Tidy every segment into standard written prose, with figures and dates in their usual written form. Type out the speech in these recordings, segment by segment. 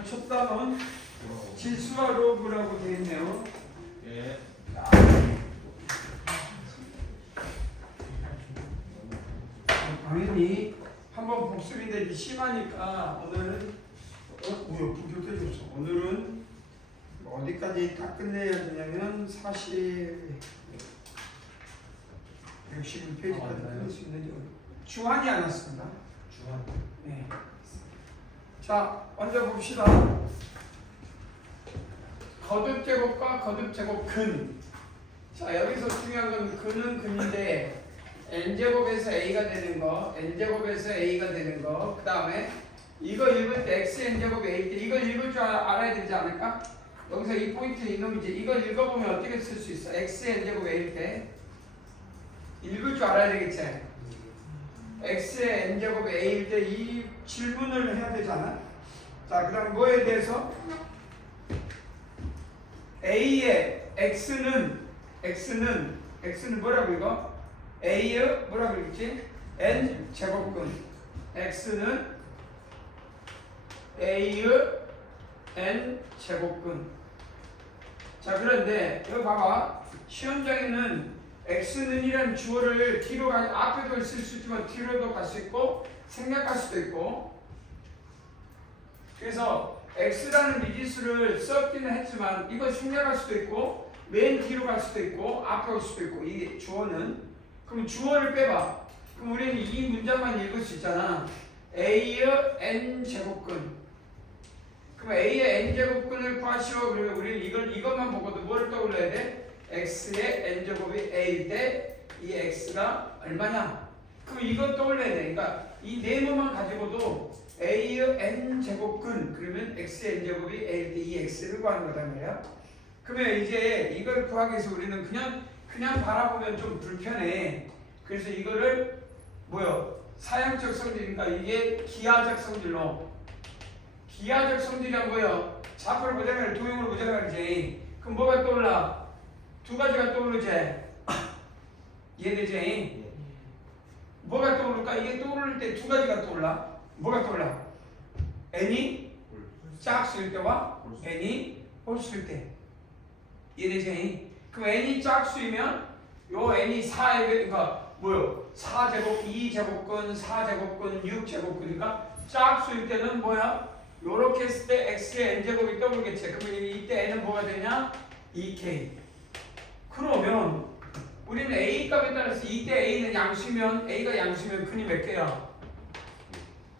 오늘 첫 단원 지수와 로그라고 되어 있네요. 예. 당연히 한번 복습인데 이제 심하니까 오늘은 뭐야 불교 깨졌어. 오늘은 어디까지 다 끝내야 되냐면 61페이지까지 끝낼 수 있는지 주한이 안 왔습니다. 주한. 네. 자, 먼저 봅시다. 거듭 제곱과 거듭 제곱 근. 자, 여기서 중요한 건 근은 근인데 n제곱에서 a가 되는 거, n제곱에서 a가 되는 거, 그 다음에 이거 읽을 때 xn제곱이 a 때 이걸 읽을 줄 알아야 되지 않을까? 여기서 이 포인트 이놈이지. 이걸 읽어보면 어떻게 쓸 수 있어? xn제곱 a일 때 읽을 줄 알아야 되겠지? x의 n제곱 a일 때 이 질문을 해야 되잖아. 자, 그 다음 뭐에 대해서? a의 x는 뭐라고 읽어? a의 뭐라고 읽지? n 제곱근. x는 a의 n 제곱근. 자, 그런데 여기 봐봐. 시험장에는 x는이란 주어를 뒤로 앞에도 쓸 수 있지만 뒤로도 갈 수 있고 생략할 수도 있고. 그래서 x라는 미지수를 썼기는 했지만 이거 생략할 수도 있고 맨 뒤로 갈 수도 있고 앞에 올 수도 있고. 이게 주어는. 그럼 주어를 빼봐. 그럼 우리는 이 문장만 읽을 수 있잖아. a의 n 제곱근. 그럼 a의 n 제곱근을 구하시오. 그러면 우리는 이것만 보고도 뭐를 떠올려야 돼? x의 n제곱이 a일 때 이 x가 얼마냐? 그럼 이것 떠올려야 돼. 그러니까 이 네모만 가지고도 a의 n제곱근 그러면 x의 n제곱이 a일 때 이 x를 구하는 거단 말이야. 그러면 이제 이걸 구하기 위해서 우리는 그냥 바라보면 좀 불편해. 그래서 이거를 사형적 성질이니까 이게 기하적 성질로. 기하적 성질이란 뭐야? 좌표를 보자는 걸 도형으로 보자는 말이지. 그럼 뭐가 떠올라? 두 가지가 떠오르지. 이해되지? 뭐가 떠오를까? 이게 떠오를 때 두 가지가 떠올라. 뭐가 떠올라? n이 짝수일 때와 n이 홀수일 때. 이해되지? 그럼 n이 짝수이면 요 n이 4에 그러니까 4제곱, 2제곱근, 4제곱근, 6제곱근이니까 짝수일 때는 요렇게 했을 때 x의 n제곱이 떠오르겠지. 그러면 이때 n은 뭐가 되냐? 2k. 그러면 우리는 a 값에 따라서 이때 a는 양수면 a가 양수면 근이 몇 개야?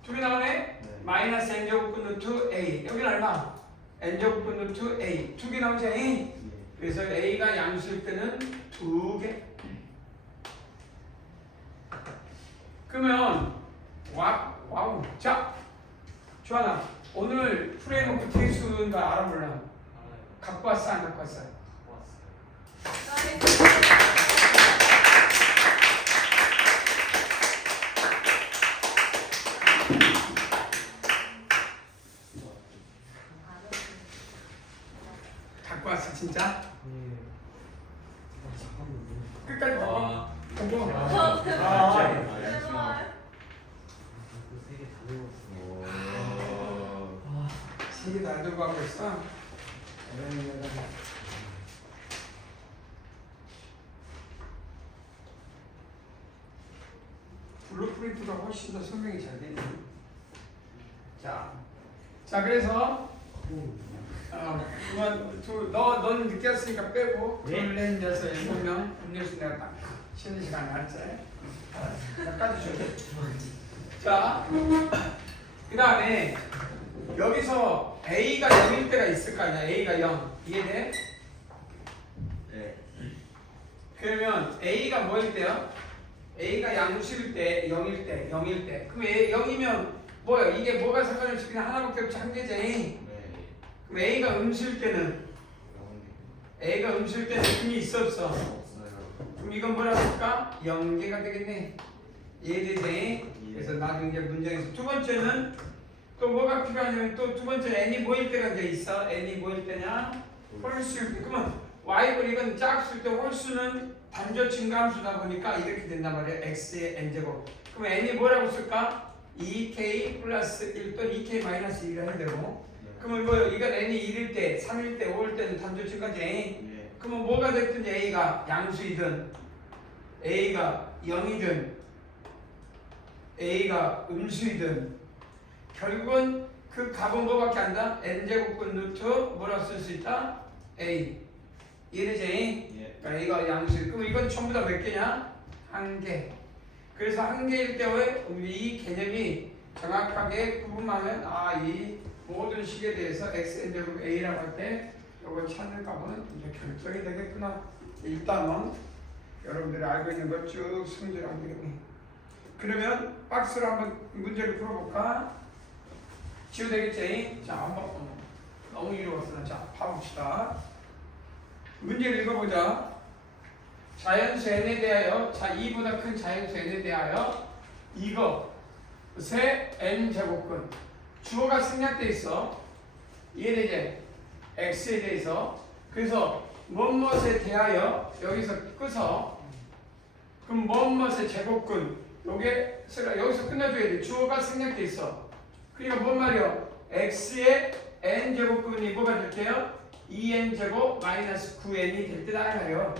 두 개 나오네? 네. 마이너스 n제곱근은 2a. 여기는 얼마? n제곱근은 2a. 두 개 나오지? a. 그래서 a가 양수일 때는 2개. 그러면 와우. 자, 주하나 오늘 풀어놓고 대수인가 알아 몰라? 갖고 왔어 안 갖고 왔어? 갖고 왔어 진짜? 끝까지 봐. 공부. 세개 다 들고 가고 있어. 블루프린트가 훨씬 더 설명이 잘 되네. 자 그래서 너는 늦게 왔으니까 빼고 둘, 넷, 여섯, 일곱 명 음료수 내가 딱 쉬는 시간에 알았지? 까지 줘야 돼. 자, 그 다음에 여기서 a가 0일 때가 있을 거 아니야. a가 0 이해돼? 네. 그러면 a가 뭐일 때요? a가 양수일 때 0일 때 그럼 0이면 뭐야? 이게 뭐가 상관이 없이 그냥 하나밖에 없지 한 개지. 네. 그럼 a가 음수일 때는 근이 있어 없어? 없어요. 그럼 이건 뭐라고 할까? 0개가 되겠네. 이해되지? 그래서 나도 이제 문장에서 두 번째는 또 뭐가 필요하냐면 또 두 번째 n이 뭐일 때가 이제 있어. n이 뭐일 때냐? 홀수일 때. 그러면 y를 이건 짝수일 때 홀수는 단조 증가함수다 보니까 이렇게 된단 말이야. x의 n제곱. 그럼 n이 뭐라고 쓸까? 2k 플러스 1 또는 2k 마이너스 1을 해야 되고 그러면 뭐 이건 n이 1일 때, 3일 때, 5일 때는 단조치 거지. 예. 그러면 뭐가 됐든 a가 양수이든 a가 0이든 a가 음수이든 결국은 그 값은 뭐밖에 안 다? n제곱분 루트 뭐라 쓸 수 있다? a. 이해되지? 예. 그러니까 a가 양수. 그럼 이건 전부 다 몇 개냐? 한 개. 그래서 한 개일 때의 이 개념이 정확하게 구분하면 이 모든 식에 대해서 xn제곱 a라고 할 때 이걸 찾는 값은 이제 결정이 되겠구나. 일단은 여러분들이 알고 있는 걸 쭉 승질하면 되겠네. 그러면 박스로 한번 문제를 풀어볼까? 지우 되겠지? 자, 한번 너무 이루었으나 자, 봐봅시다. 문제를 읽어보자. 자연수 n에 대하여, 자 2보다 큰 자연수 n에 대하여 이것의 n제곱근 주어가 생략돼 있어. 이해되지? x에 대해서. 그래서 무엇에 대하여 여기서 끄서 그럼 무엇의 제곱근 요게 여기서 끝내줘야 돼. 주어가 생략돼 있어. 그러니까 뭔 말이야? x의 n제곱근이 뭐가 될게요? 2n제곱 마이너스 9n이 될 때다 말이에요.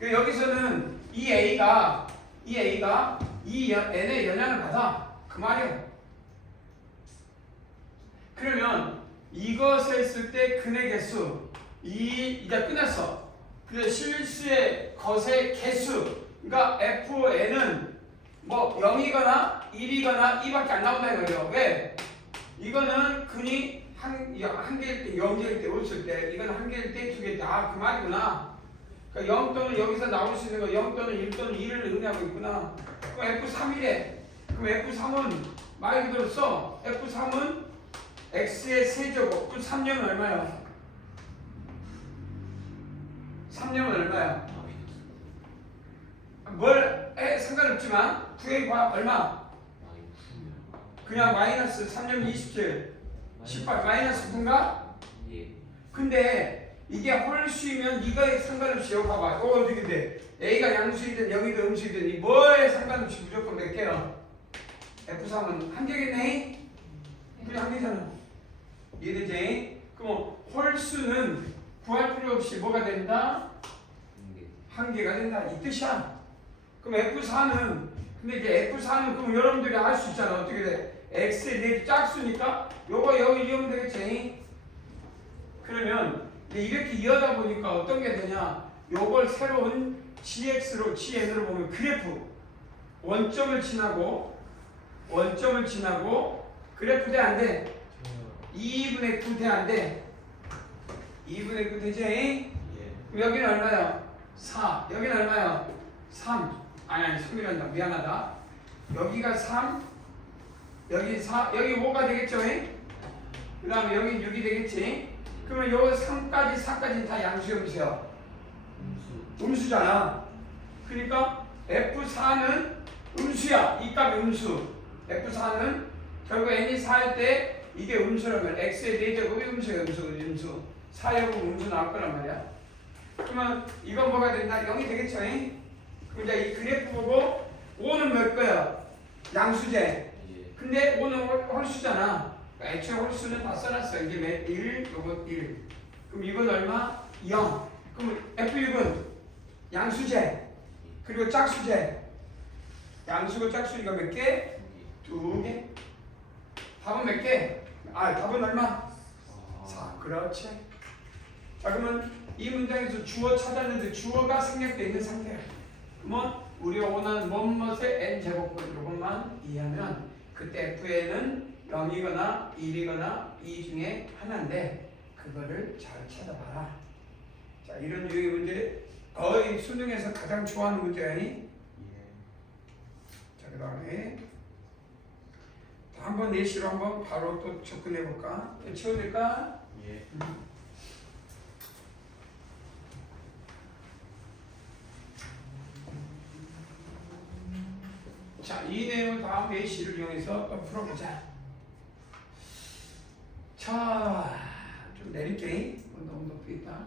여기서는 이 A가 이 N의 영향을 받아. 그 말이에요. 그러면 이것을 쓸 때 근의 개수 이제 끝났어. 그래서 실수의 것의 개수 그러니까 FN은 뭐 0이거나 1이거나 2밖에 안 나온다는 거예요. 왜? 이거는 근이 한 개일 때 0개일 때 없을 때 이건 한 개일 때 두 개일 때 그 말이구나. 그러니까 0 또는 여기서 나올 수 있는 거 0 또는 1 또는 2를 의미하고 있구나. 그럼 F3이래. 그럼 F3은 말 그대로 써. F3은 X의 세제곱. 그럼 3령은 얼마야? 3령은 얼마야? 뭘 상관없지만 9의 과 얼마? 그냥 마이너스 3령 27 18 마이너스 9인가? 예. 근데 이게 홀수이면 이거에 상관없이 여기 봐봐. 이거 어떻게 돼? A가 양수이든 0이든 음수이든 이 뭐에 상관없이 무조건 몇 개야? F3은 한 개겠네? 그냥 한 개잖아. 이해되지? 그럼 홀수는 구할 필요 없이 뭐가 된다? 한 개가 된다. 이 뜻이야. 그럼 F4는 근데 이제 F4는 그럼 여러분들이 알 수 있잖아. 어떻게 돼? X의 4개 짝수니까 요거 여기 이으면 되겠지? 그러면 이렇게 이어다 보니까 어떤 게 되냐? 요걸 새로운 gx로 gn으로 보면 그래프 원점을 지나고 그래프 돼 안 돼? 2분의 9 돼 안 돼? 2분의 9 되지? 예. 그럼 여기는 얼마야? 4 여기는 얼마야? 3 아니 3이란다 미안하다. 여기가 3 여기 4 여기 5가 되겠죠? 그 다음에 여기 6이 되겠지? 그러면 요 3까지 4까지는 다 양수 음수야. 음수잖아. 그러니까 F4는 음수야. 이 값이 음수. F4는 결국 n이 4일 때 이게 음수라면 x의 4제곱이 음수야. 음수. 4제곱 음수 나올 거란 말이야. 그러면 이건 뭐가 된다? 0이 되겠죠? 그럼 이제 이 그래프 보고 5는 몇 거야? 양수제. 근데 5는 홀수잖아. 애초에 홀수는 다 써놨어. 이게 몇? 1, 요거 1. 그럼 이건 얼마? 0. 그럼 F6은 양수제. 그리고 짝수제. 양수고 짝수니까 몇 개? 2개. 답은 몇 개? 답은 얼마? 4. 그렇지. 자, 그러면 이 문장에서 주어 찾았는데 주어가 생략되어 있는 상태야. 그러면 우리가 원하는 뭐뭐의 n제곱분 이것만 이해하면 그때 F에는 0이거나 1이거나 2 중에 하나인데 그거를 잘 찾아봐라. 자, 이런 유형의 문제 거의 수능에서 가장 좋아하는 문제야. 자, 그 다음에 한번 예시로 한번 바로 또 접근해 볼까? 채워질까? 예. 자, 이 내용을 다음 예시를 이용해서 풀어보자. 자, 좀 내릴게. 너무 높이 있다.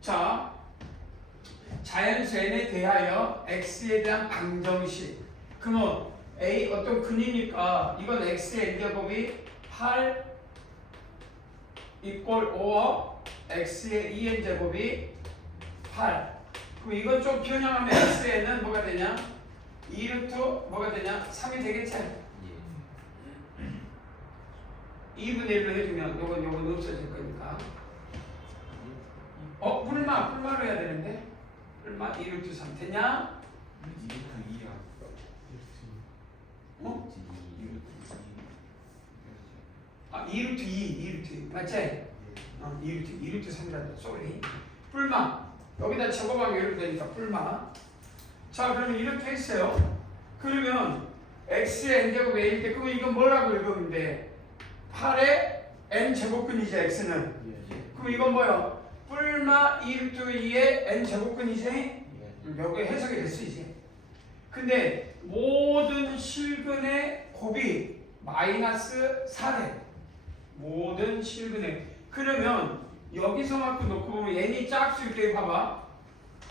자, 자연수 n에 대하여 x에 대한 방정식. 그러면 a 어떤 근이니까 이건 x의 n제곱이 8 이꼴 5억 x의 2n제곱이 8. 그럼 이건 좀 변형하면 x에는 뭐가 되냐? 2루트 뭐가 되냐? 3이 되겠지? 2분의 1로 해주면 요건 없어질 거니까. 뿔마로 해야 되는데? 뿔마 2루트 3 되냐? 2루트 2 맞지? 2루트 3이라도 쏘리. 뿔마 여기다 제곱하면 이렇게 되니까 뿔마. 자 그러면 이렇게 했어요. 그러면 x의 n제곱 a일 때 그러면 이건 뭐라고 읽으면 돼? 8의 n제곱근이지 x는. 그럼 이건 뭐야? 뿔마 2루트 2의 n제곱근이지? 여기 해석이 됐어 이제. 근데 모든 실근의 곱이 마이너스 4래. 모든 실근의. 그러면 여기서만큼 놓고 보면 n이 짝수일 때 봐봐.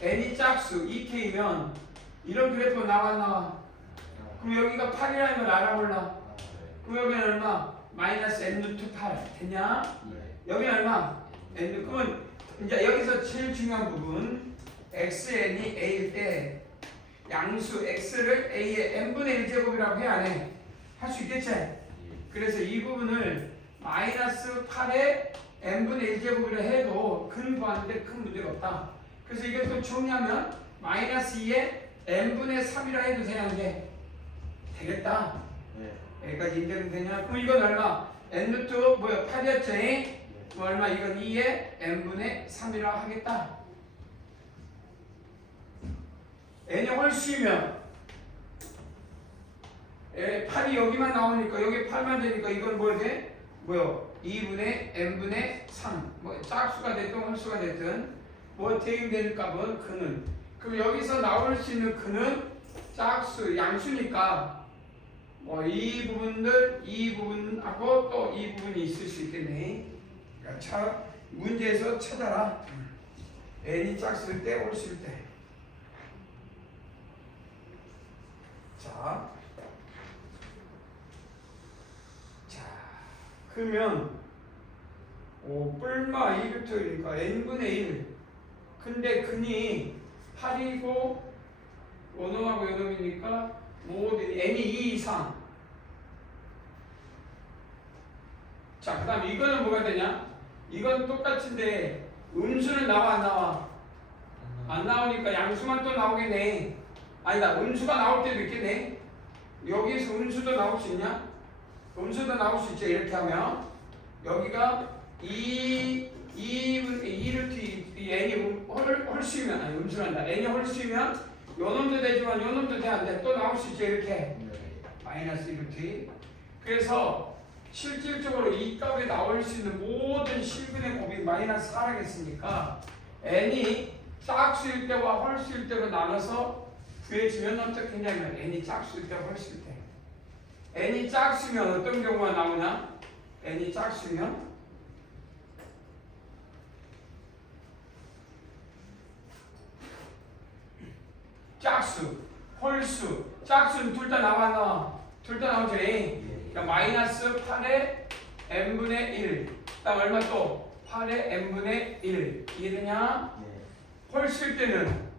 n이 짝수 2k면 이런 그래프 나와. 그럼 여기가 8이라는 걸 알아볼라. 그럼 여기는 얼마? 마이너스 n 루트 8 됐냐? 여기는 얼마? n. 그러면 이제 여기서 제일 중요한 부분 xn이 a일 때 양수 x를 a의 n분의 1제곱이라고 해 안 해? 할 수 있겠지? 그래서 이 부분을 마이너스 8의 n분의 1제곱이라 해도 근 구하는데 큰 문제가 없다. 그래서 이것도 정리하면 마이너스 2의 n분의 3이라 해도 되는데 되겠다. 여기까지 인정이 되냐? 그럼 이건 얼마? n 루트 8이었지? 얼마? 이건 2의 n분의 3이라 하겠다. n이 홀수이면 8이 여기만 나오니까 여기 8만 되니까 이건 뭐 돼? 2분의 n분의 3 짝수가 됐든 홀수가 됐든 대응되는 값은 근은. 그럼 여기서 나올 수 있는 근은 짝수 양수니까 이 부분하고 또 이 부분이 있을 수 있겠네. 그러니까 문제에서 찾아라. n이 짝수일 때 홀수일 때. 자, 그러면 뿔마 2루트니까 n분의 1. 근데 근이 8이고 요놈하고 요놈이니까 모든 n이 2 이상. 자, 그 다음에 이거는 뭐가 되냐? 이건 똑같은데 음수는 나와 안 나와? 안 나오니까 양수만 또 나오겠네. 아니다, 음수가 나올 때도 있겠네. 여기에서 음수도 나올 수 있냐? 음수도 나올 수 있죠. 이렇게 하면 여기가 2루트 n이 홀수이면 아니 음수란다. n이 홀수이면 요놈도 되지만 요놈도 돼 안 돼? 또 나올 수 있죠. 이렇게 마이너스 1루트. 그래서 실질적으로 이 값에 나올 수 있는 모든 실근의 곱이 마이너스 4라겠으니까 n이 짝수일 때와 홀수일 때로 나눠서 구해주면 어떻게 되냐면 n이 짝수일 때와 홀수일 때. n이 짝수면 어떤 경우가 나오냐? n이 짝수면 짝수, 홀수, 짝수는 둘 다 나와. 둘 다 나오죠. 그러니까 마이너스 8의 n분의 1. 그 다음 얼마 또? 8의 n분의 1. 이해되냐? 홀수일 때는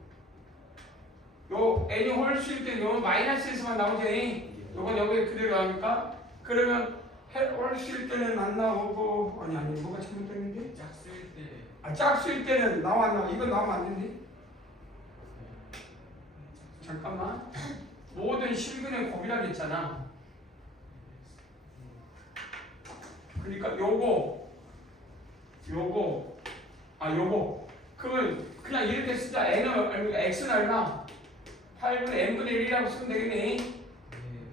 요 n이 홀수일 때는 요 마이너스에서만 나오죠. 요건 여기 그대로 나오니까 그러면 홀수일 때는 안 나오고 아니 뭐가 잘못됐는데? 짝수일 때. 짝수일 때는 나와 안 나와? 이건 나오면 안 된대. 잠깐만. 모든 실근의 곱이라 했잖아. 그러니까 요거 그러면 그냥 이렇게 쓰자. x는 얼마? 8분의 n분의 1이라고 쓰면 되겠네.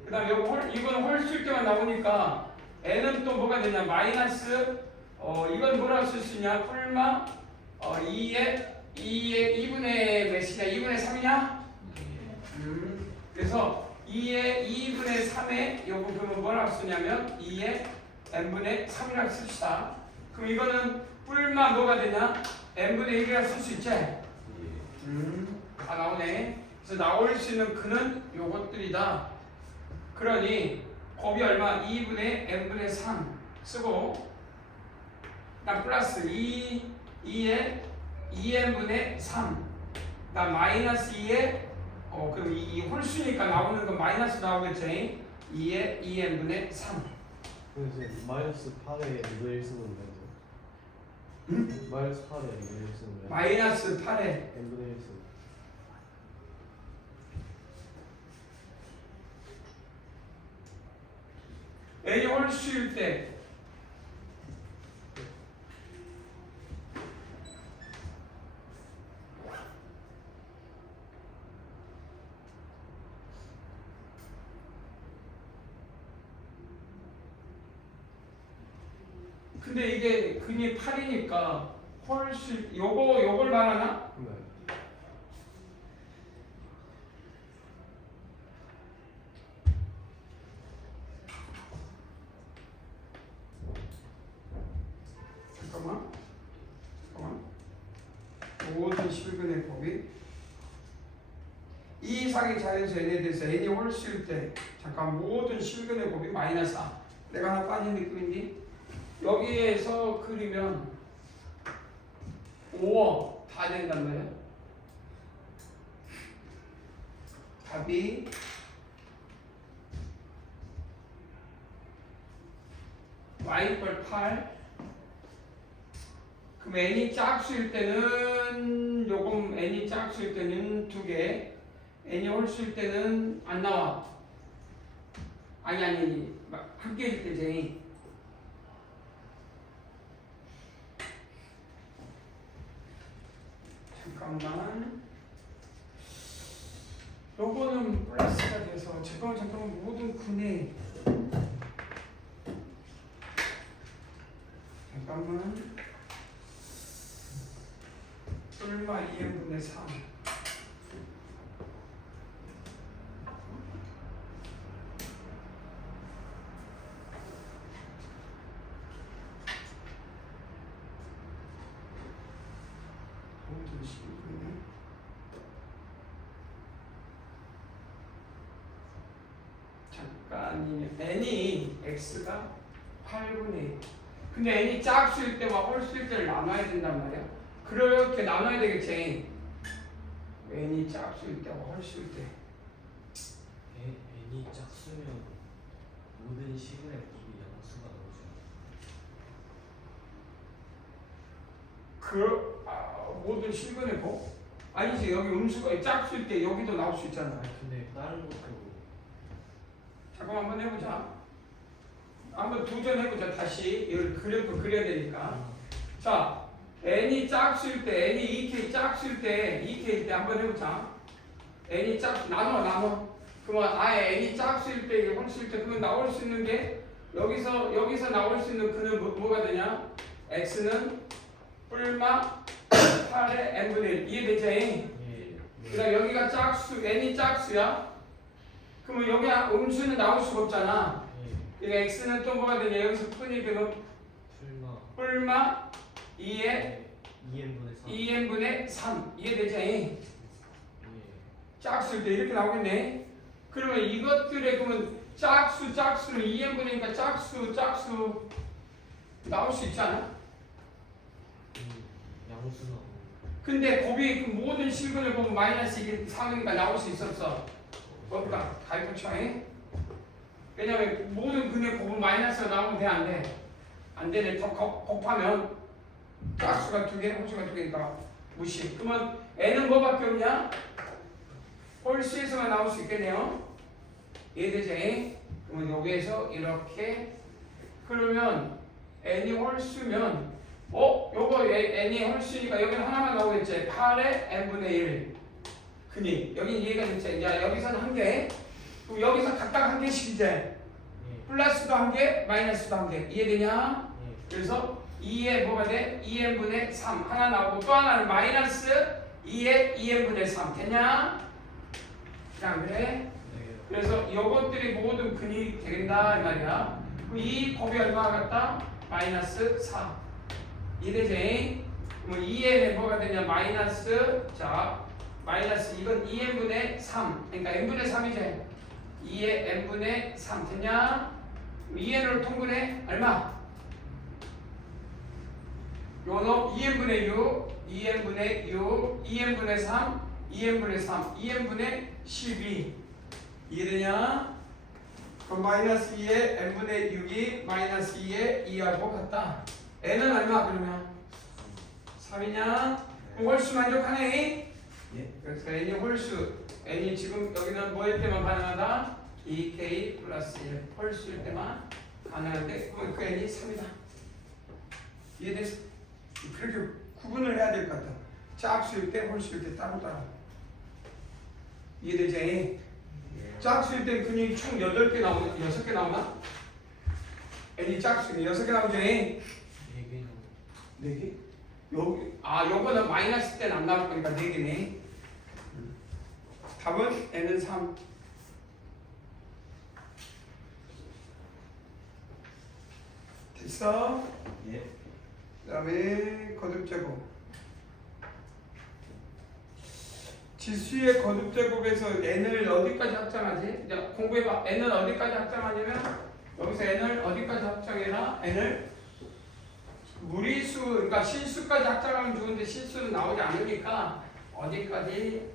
그 다음에 이건 홀수일 때만 나오니까 n은 또 뭐가 되냐? 마이너스 이건 뭐라고 쓸 수 있냐? 뿔마 2분의 몇이냐? 2분의 3이냐? 그래서 2분의 3에 요거 그러면 뭐라고 쓰냐면 2의 n분의 3이라고 씁시다. 그럼 이거는 뿔마 뭐가 되냐? n분의 1이라고 쓸 수 있지? 다 나오네. 그래서 나올 수 있는 근은 요것들이다. 그러니 곱이 얼마? 2분의 n분의 3 쓰고 그다음 플러스 2에 2n분의 3 그다음 마이너스 2에 그럼 이 홀수니까 나오는 건 마이너스 나오겠지. 2에 2n분의 3 그래서 마이너스 8에 누가 1 쓰면 되죠? 응? 마이너스 8에 누가 1 쓰면 돼요? 마이너스 8에 n분의 1 쓰면 n이 홀수일 때 근데 이게 근이 8이니까 홀수 요걸 말하나? 네. 잠깐만 모든 실근의 법이 이 이상의 자연수 n에 대해서 n이 홀수일 때 잠깐 모든 실근의 법이 마이너스 4 내가 하나 빠진 느낌인데 여기에서 그리면 5억 다 된단 말이야. 답이 y = 8. 그럼 n이 짝수일 때는 요금 n이 짝수일 때는 2개, n이 홀수일 때는 안 나와. 아니 한 개일 때지. 잠깐만. 요거는 플러스가 돼서 잠깐만 모든 근에 잠깐만 얼마 2n분의 3 잠깐 n이 x가 8분의 1 근데 n이 짝수일 때와 홀수일 때를 나눠야 된단 말이야. 그렇게 나눠야 되겠지. n이 짝수일 때와 홀수일 때 n이 짝수면 모든 시분의 곱이 양수가 나오죠. 모든 실근의 곱? 아니지. 여기 음수가 짝수일 때 여기도 나올 수 있잖아. 근데 다른 것도 잠깐 한번 해보자. 한번 도전해보자. 다시 이걸 그래프 그려야 되니까. 자, n이 짝수일 때, n이 2k 짝수일 때, 2k일 때 한번 해보자. n이 짝수 나눠. 그러면 아예 n이 짝수일 때, 홀수일 때 그러면 나올 수 있는 게 여기서 나올 수 있는 그는 뭐가 되냐? x는 뿔마 8의 n분의 1 이해되지? 예. 그다음 여기가 짝수, n이 짝수야. 그러면 여기 음수는 나올 수가 없잖아. 그러니까 x는 또 뭐가 되냐? 여기서 푼이 되면 뿔마 2의 2n분의 3 이해되지? 예. 짝수일 때 이렇게 나오겠네. 그러면 이것들의 그러면 짝수는 2n분이니까 짝수 나올 수 있지 않아? 양수 나오고. 근데 곱이 그 모든 실근을 보면 마이너스 3이니까 나올 수 있었어. 뭘까? 가입부처에 왜냐면 모든 근의 곱은 마이너스가 나오면 돼? 안 돼? 안 되네. 더 곱하면 짝수가 2개, 홀수가 2개니까 무시. 그러면 n은 뭐밖에 없냐? 홀수에서만 나올 수 있겠네요. 이해되지? 그러면 여기에서 이렇게 그러면 n이 홀수면 요거 n이 홀수니까 여기는 하나만 나오겠지. 8의 n분의 1 그니 여기 이해가 됐지? 야 여기서는 한 개, 그럼 여기서 각각 한 개씩 이제 플러스도 한 개, 마이너스도 한 개. 이해되냐? 그래서 2에 뭐가 돼? 2n분의 3 하나 나오고 또 하나는 마이너스 2에 2n분의 3 됐냐? 자 그래? 그래서 요것들이 모든 근이 된다 이 말이야. 그럼 이 곱이 얼마가 같다? 마이너스 4 이해되지? 그럼 2n에 뭐가 되냐? 마이너스 자 마이너스 이건 2n분의 3 그러니까 n분의 3이지 2의 n분의 3 됐냐? 2n으로 통분해 얼마? 요놈 2n분의 6 2n분의 6 2n분의 3 2n분의 3 2n분의 12 이해되냐? 그럼 마이너스 2의 n분의 6이 마이너스 2의 2하고 같다 n은 얼마 그러면? 3이냐? 홀수 만족하네? 예. 그래서 n이 홀수 n이 지금 여기는 뭐일 때만 가능하다? 2k 플러스 1 홀수일 때만 가능한데 그 n이 3이다 이해됐어? 그렇게 구분을 해야 될 것 같아 짝수일 때 홀수일 때 따로따로 이해되지? 예. 짝수일 때 근육이 총 8개 나오나? 6개 나오나? n이 짝수니 6개 나오죠? 4개. 4개? 요거는 마이너스 때는 안 나올 거니까 4개네 답은 n은 3 됐어? 예. 그 다음에 거듭제곱 지수의 거듭제곱에서 n을 어디까지 확장하지? 이제 공부해봐 n은 어디까지 확장하냐면 여기서 n을 어디까지 확장해라? n을 무리수 그러니까 실수까지 확장하면 좋은데 실수는 나오지 않으니까 어디까지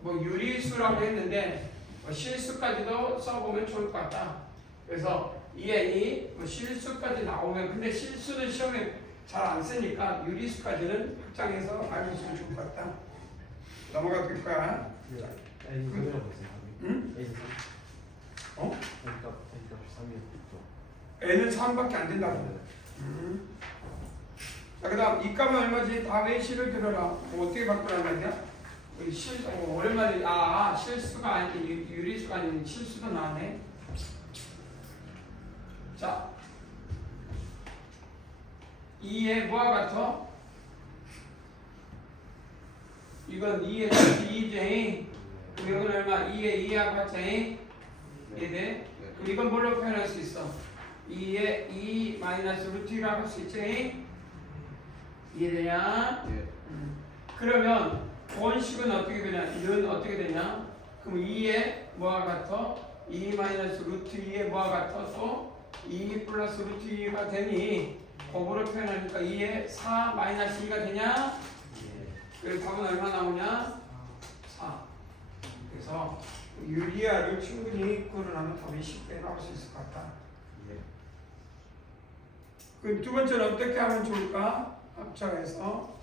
뭐 유리수라고 했는데 뭐 실수까지도 써보면 좋을 것 같다 그래서 이 n이 뭐 실수까지 나오면 근데 실수는 시험에 잘 안 쓰니까 유리수까지는 확장해서 알고 있으면 좋을 것 같다 넘어가 볼 거야 N 그대로 보세요. 응? N 3. 어? N값 3이었죠. n은 3밖에 안 된다고 자, 그 다음 이 값은 얼마지? 다음에 실을 들어라 뭐 어떻게 바꾸라는 거냐? 오랜만에 실수가 아니 유리수가 아닌 실수도 나왔네 자 2의 뭐와 같아? 이건 2의 2제 그럼 이건 얼마? 2의 2하고 같지? 이해돼? 그럼 이건 뭘로 표현할 수 있어? 2의 2 마이너스 루트 1이라고 할 수 있지? 이해되냐? 예. 그러면 원식은 어떻게 되냐? 는 어떻게 되냐? 그럼 2의 뭐와 같아? 2 마이너스 루트 2의 뭐와 같아? 또 2 플러스 루트 2가 되니 곱으로 표현하니까 2의 4 마이너스 2가 되냐? 그래서 답은 얼마 나오냐? 4 그래서 유리아를 충분히 구분하면 답이 쉽게 나올 수 있을 것 같다 예. 그럼 두 번째는 어떻게 하면 좋을까? 합작해서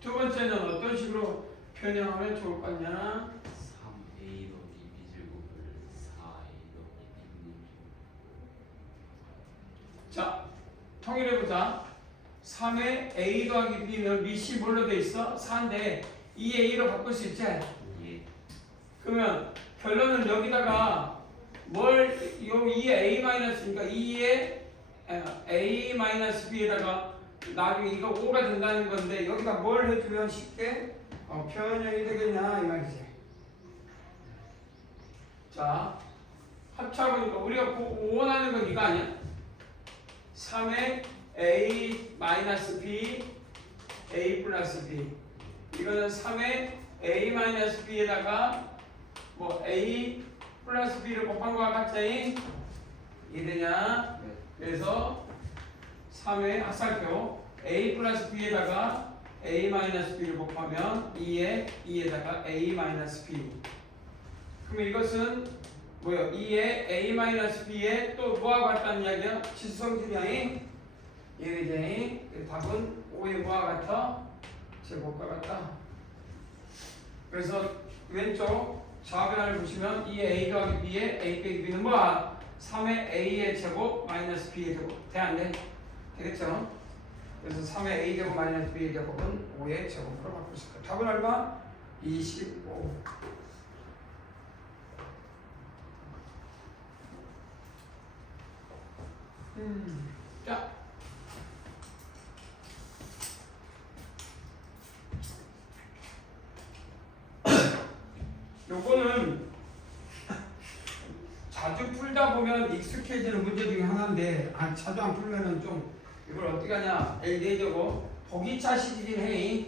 두 번째는 어떤 식으로 변형하면 좋을 거냐? 3a 더하기 b 제곱을 4a 더하기 b 자, 통일해보자. 3의 a 더하기 b는 밑이 뭘로 돼 있어? 4인데 2의 a로 바꿀 수 있지? 예. 그러면 결론은 여기다가 요 2의 a 마이너스니까 2의 a 마이너스 b에다가 나중에 이거 5가 된다는 건데 여기다 뭘 해주면 쉽게 변형이 되겠냐 이 말이지. 자, 합차보니까 우리가 원하는 건 이거 아니야? 3의 a 마이너스 b a 플러스 b 이거는 3의 a 마이너스 b에다가 뭐 a 플러스 b를 곱한 거와 같지? 이해되냐? 그래서 3의 합살표 a 플러스 b에다가 a 마이너스 b를 곱하면 2에다가 a 마이너스 b 그럼 이것은 뭐요? 2의 a 마이너스 b에 또 뭐와 같다는 이야기야? 지수성질이야. 이해되지? 답은 5의 뭐와 같아? 제곱과 같다. 그래서 왼쪽 좌변을 보시면 2의 a 더하기 b에 a 빼기 b는 뭐야? 3의 a의 제곱 마이너스 b의 제곱 돼 안 돼? 되겠죠? 그래서 3의 a 제곱 마이너스 b의 제곱은 5의 제곱으로 바꿀 수 있다. 답은 얼마? 25. 자, 요거는 자주 풀다 보면 익숙해지는 문제 중에 하나인데 자주 안 풀면은 좀 이걸 어떻게 하냐? A4제곱 보기차 식이긴 해.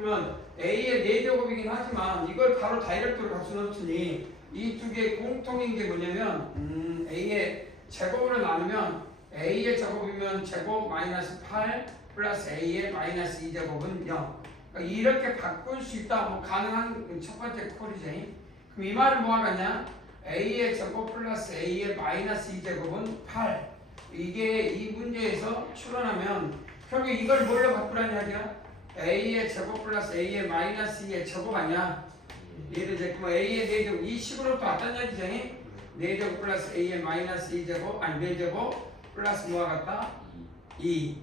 그러면 A의 4제곱이긴 하지만 이걸 바로 다이렉트로 갖다 놓으니 이 두 개의 공통인 게 뭐냐면 A의 제곱으로 나누면 A의 제곱이면 제곱 마이너스 8 플러스 A의 마이너스 2제곱은 0. 그러니까 이렇게 바꿀 수 있다. 뭐 가능한 첫 번째 콜이지. 그럼 이 말은 뭐 하겠냐? A의 제곱 플러스 A의 마이너스 2제곱은 8. 이게 이 문제에서 출원하면 결국 이걸 뭘로 바꾸라는 이야기야? A의 제곱 플러스 A의 마이너스 2의 제곱 아니야? 얘를 이제 그럼 A의 4제곱 이 식으로 또 왔단 얘기지? 4제곱 플러스 A의 마이너스 2제곱 아니 4제곱 플러스 뭐와 같다? 2.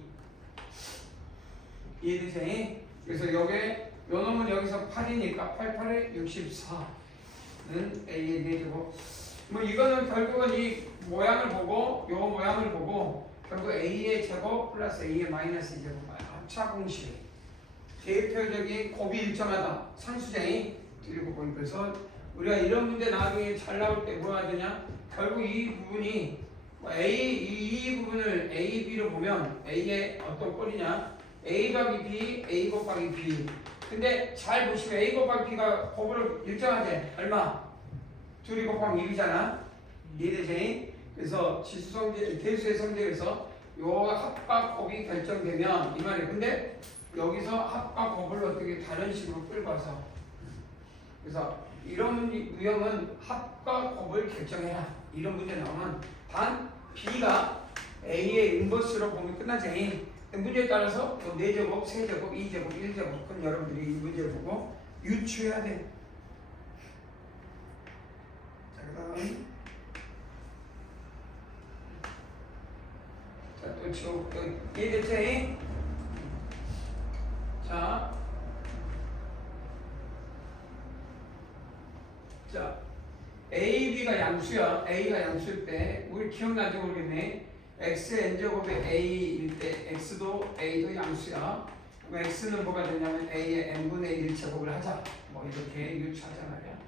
이해되지? 그래서 요게 요 놈은 여기서 8이니까 8, 8에 64는 A의 4제곱. 뭐 이거는 결국은 이 모양을 보고 요 모양을 보고 결국 A의 제곱 플러스 A의 마이너스 2제곱 합차 공식 대표적인 곱이 일정하다 상수쟁이 그리고 보니 그래서 우리가 이런 문제 나중에 잘 나올 때 뭐 해야 되냐? 결국 이 부분이 이 부분을 A, B로 보면 A의 어떤 꼴이냐? A 곱하기 B, A 곱하기 B. 근데 잘 보시면 A 곱하기 B가 곱으로 일정하지? 얼마? 둘이 곱하면 1이잖아. 이해되지? 그래서 지수성질, 대수의 성질에서 요 합과 곱이 결정되면 이 말이에요. 근데 여기서 합과 곱을 어떻게 다른 식으로 끌고 와서 그래서 이런 유형은 합과 곱을 결정해라. 이런 문제 나오면 단 B가 A의 인버스로 보면 끝나지. 문제에 따라서 4제곱, 3제곱, 2제곱, 1제곱 그건 여러분들이 이 문제를 보고 유추해야 돼. 자, 그 다음 자, 또 치워. 이해됐지? 자, A, B가 양수야. A가 양수일 때 우리 기억나지 모르겠네. X n제곱이 A일 때 X도 A도 양수야. 그럼 X는 뭐가 되냐면 A의 n분의 1 제곱을 하자. 뭐 이렇게 유추하자 말이야.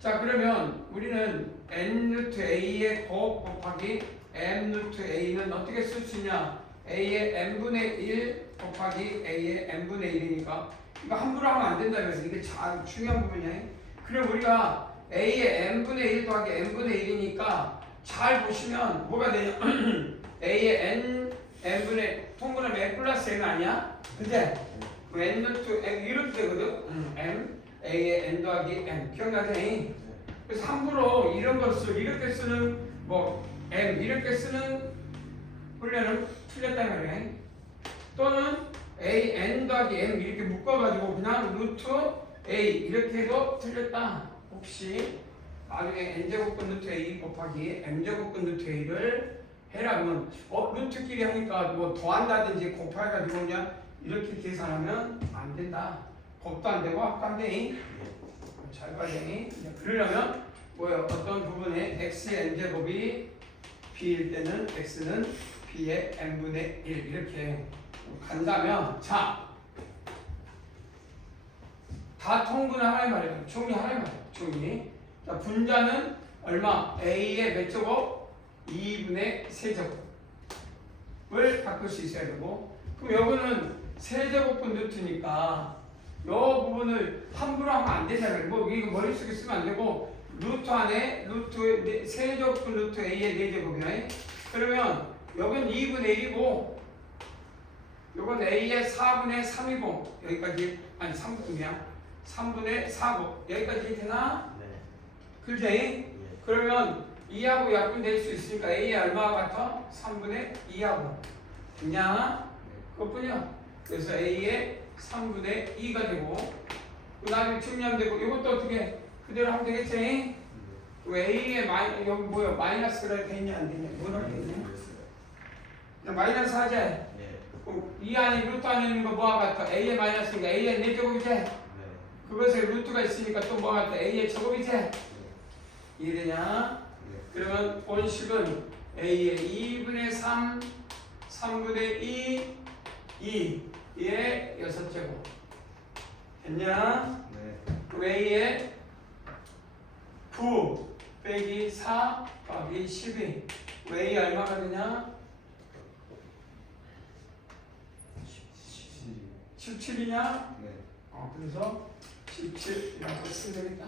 자, 그러면 우리는 n 루트 A의 곱 곱하기 m 루트 A는 어떻게 쓸 수 있냐? A의 n분의 1 곱하기 A의 n분의 1이니까 이거 함부로 하면 안 된다 그래서 이게 참 중요한 부분이야. 그럼 우리가 A의 n분의 1 더하기 n분의 1이니까 잘 보시면 뭐가 되냐? A의 n분의 통분하면 n 플러스 n 아니야? 근데 n 루트 n 이렇게 되거든? n A의 n 더하기 n 기억나지? 그래서 함부로 이런 것을 이렇게 쓰는 뭐 m 이렇게 쓰는 훈련은 틀렸다는 말이야. 또는 a n 더하기 m 이렇게 묶어가지고 그냥 루트 a 이렇게 해도 틀렸다. 혹시 나중에 n제곱근 루트 a 곱하기 m제곱근 루트 a를 해라면 루트끼리 하니까 뭐 더한다든지 곱해가지고 그냥 이렇게 계산하면 안 된다. 곱도 안 되고 합도 안 돼. 잘 봐야 돼. 그러려면 뭐예요? 어떤 부분에 x의 n제곱이 b일 때는 x는 b의 n분의 1 이렇게 간다면 자, 다 통분하라 말이에요. 정리하라 말이에요. 정리. 자, 분자는 얼마? a의 몇 제곱? 2분의 세제곱을 바꿀 수 있어야 되고 그럼 여기는 세제곱분 루트니까 요 부분을 함부로 하면 안 되잖아요. 뭐 이거 머릿속에 쓰면 안 되고 루트 안에 루트 세제곱분 루트 a의 4제곱이네. 그러면 여긴 2분의 1이고 요건 a의 4분의 3이고 여기까지 아니 3분이야. 3분의 4고 여기까지 되나? 네. 그렇지? 예. 그러면 2하고 약분될 수 있으니까 a의 얼마가 같아? 3분의 2하고 그냥 그것뿐이야. 그래서 a의 3분의 2가 되고 그 다음에 증량 되고 이것도 어떻게 그대로 하면 되겠지? 왜 a의 여기 뭐야 마이너스가 되냐 안 되냐 뭐라고 되냐? 그냥 마이너스 하지? 네. 이 안에 루트 안에 있는 거 뭐와 같아? a의 마이너스니까 a의 4제곱이지? 네. 그것에 루트가 있으니까 또 뭐와 같아? a의 제곱이지? 이해되냐? 그러면 본식은 a의 2분의 3, 3분의 2, 2의 6제곱 됐냐? 네. 그럼 a의 9 빼기 4 더하기 12 a 얼마가 되냐? 17이냐? 네. 그래서 17 이렇게 쓰면 되겠다.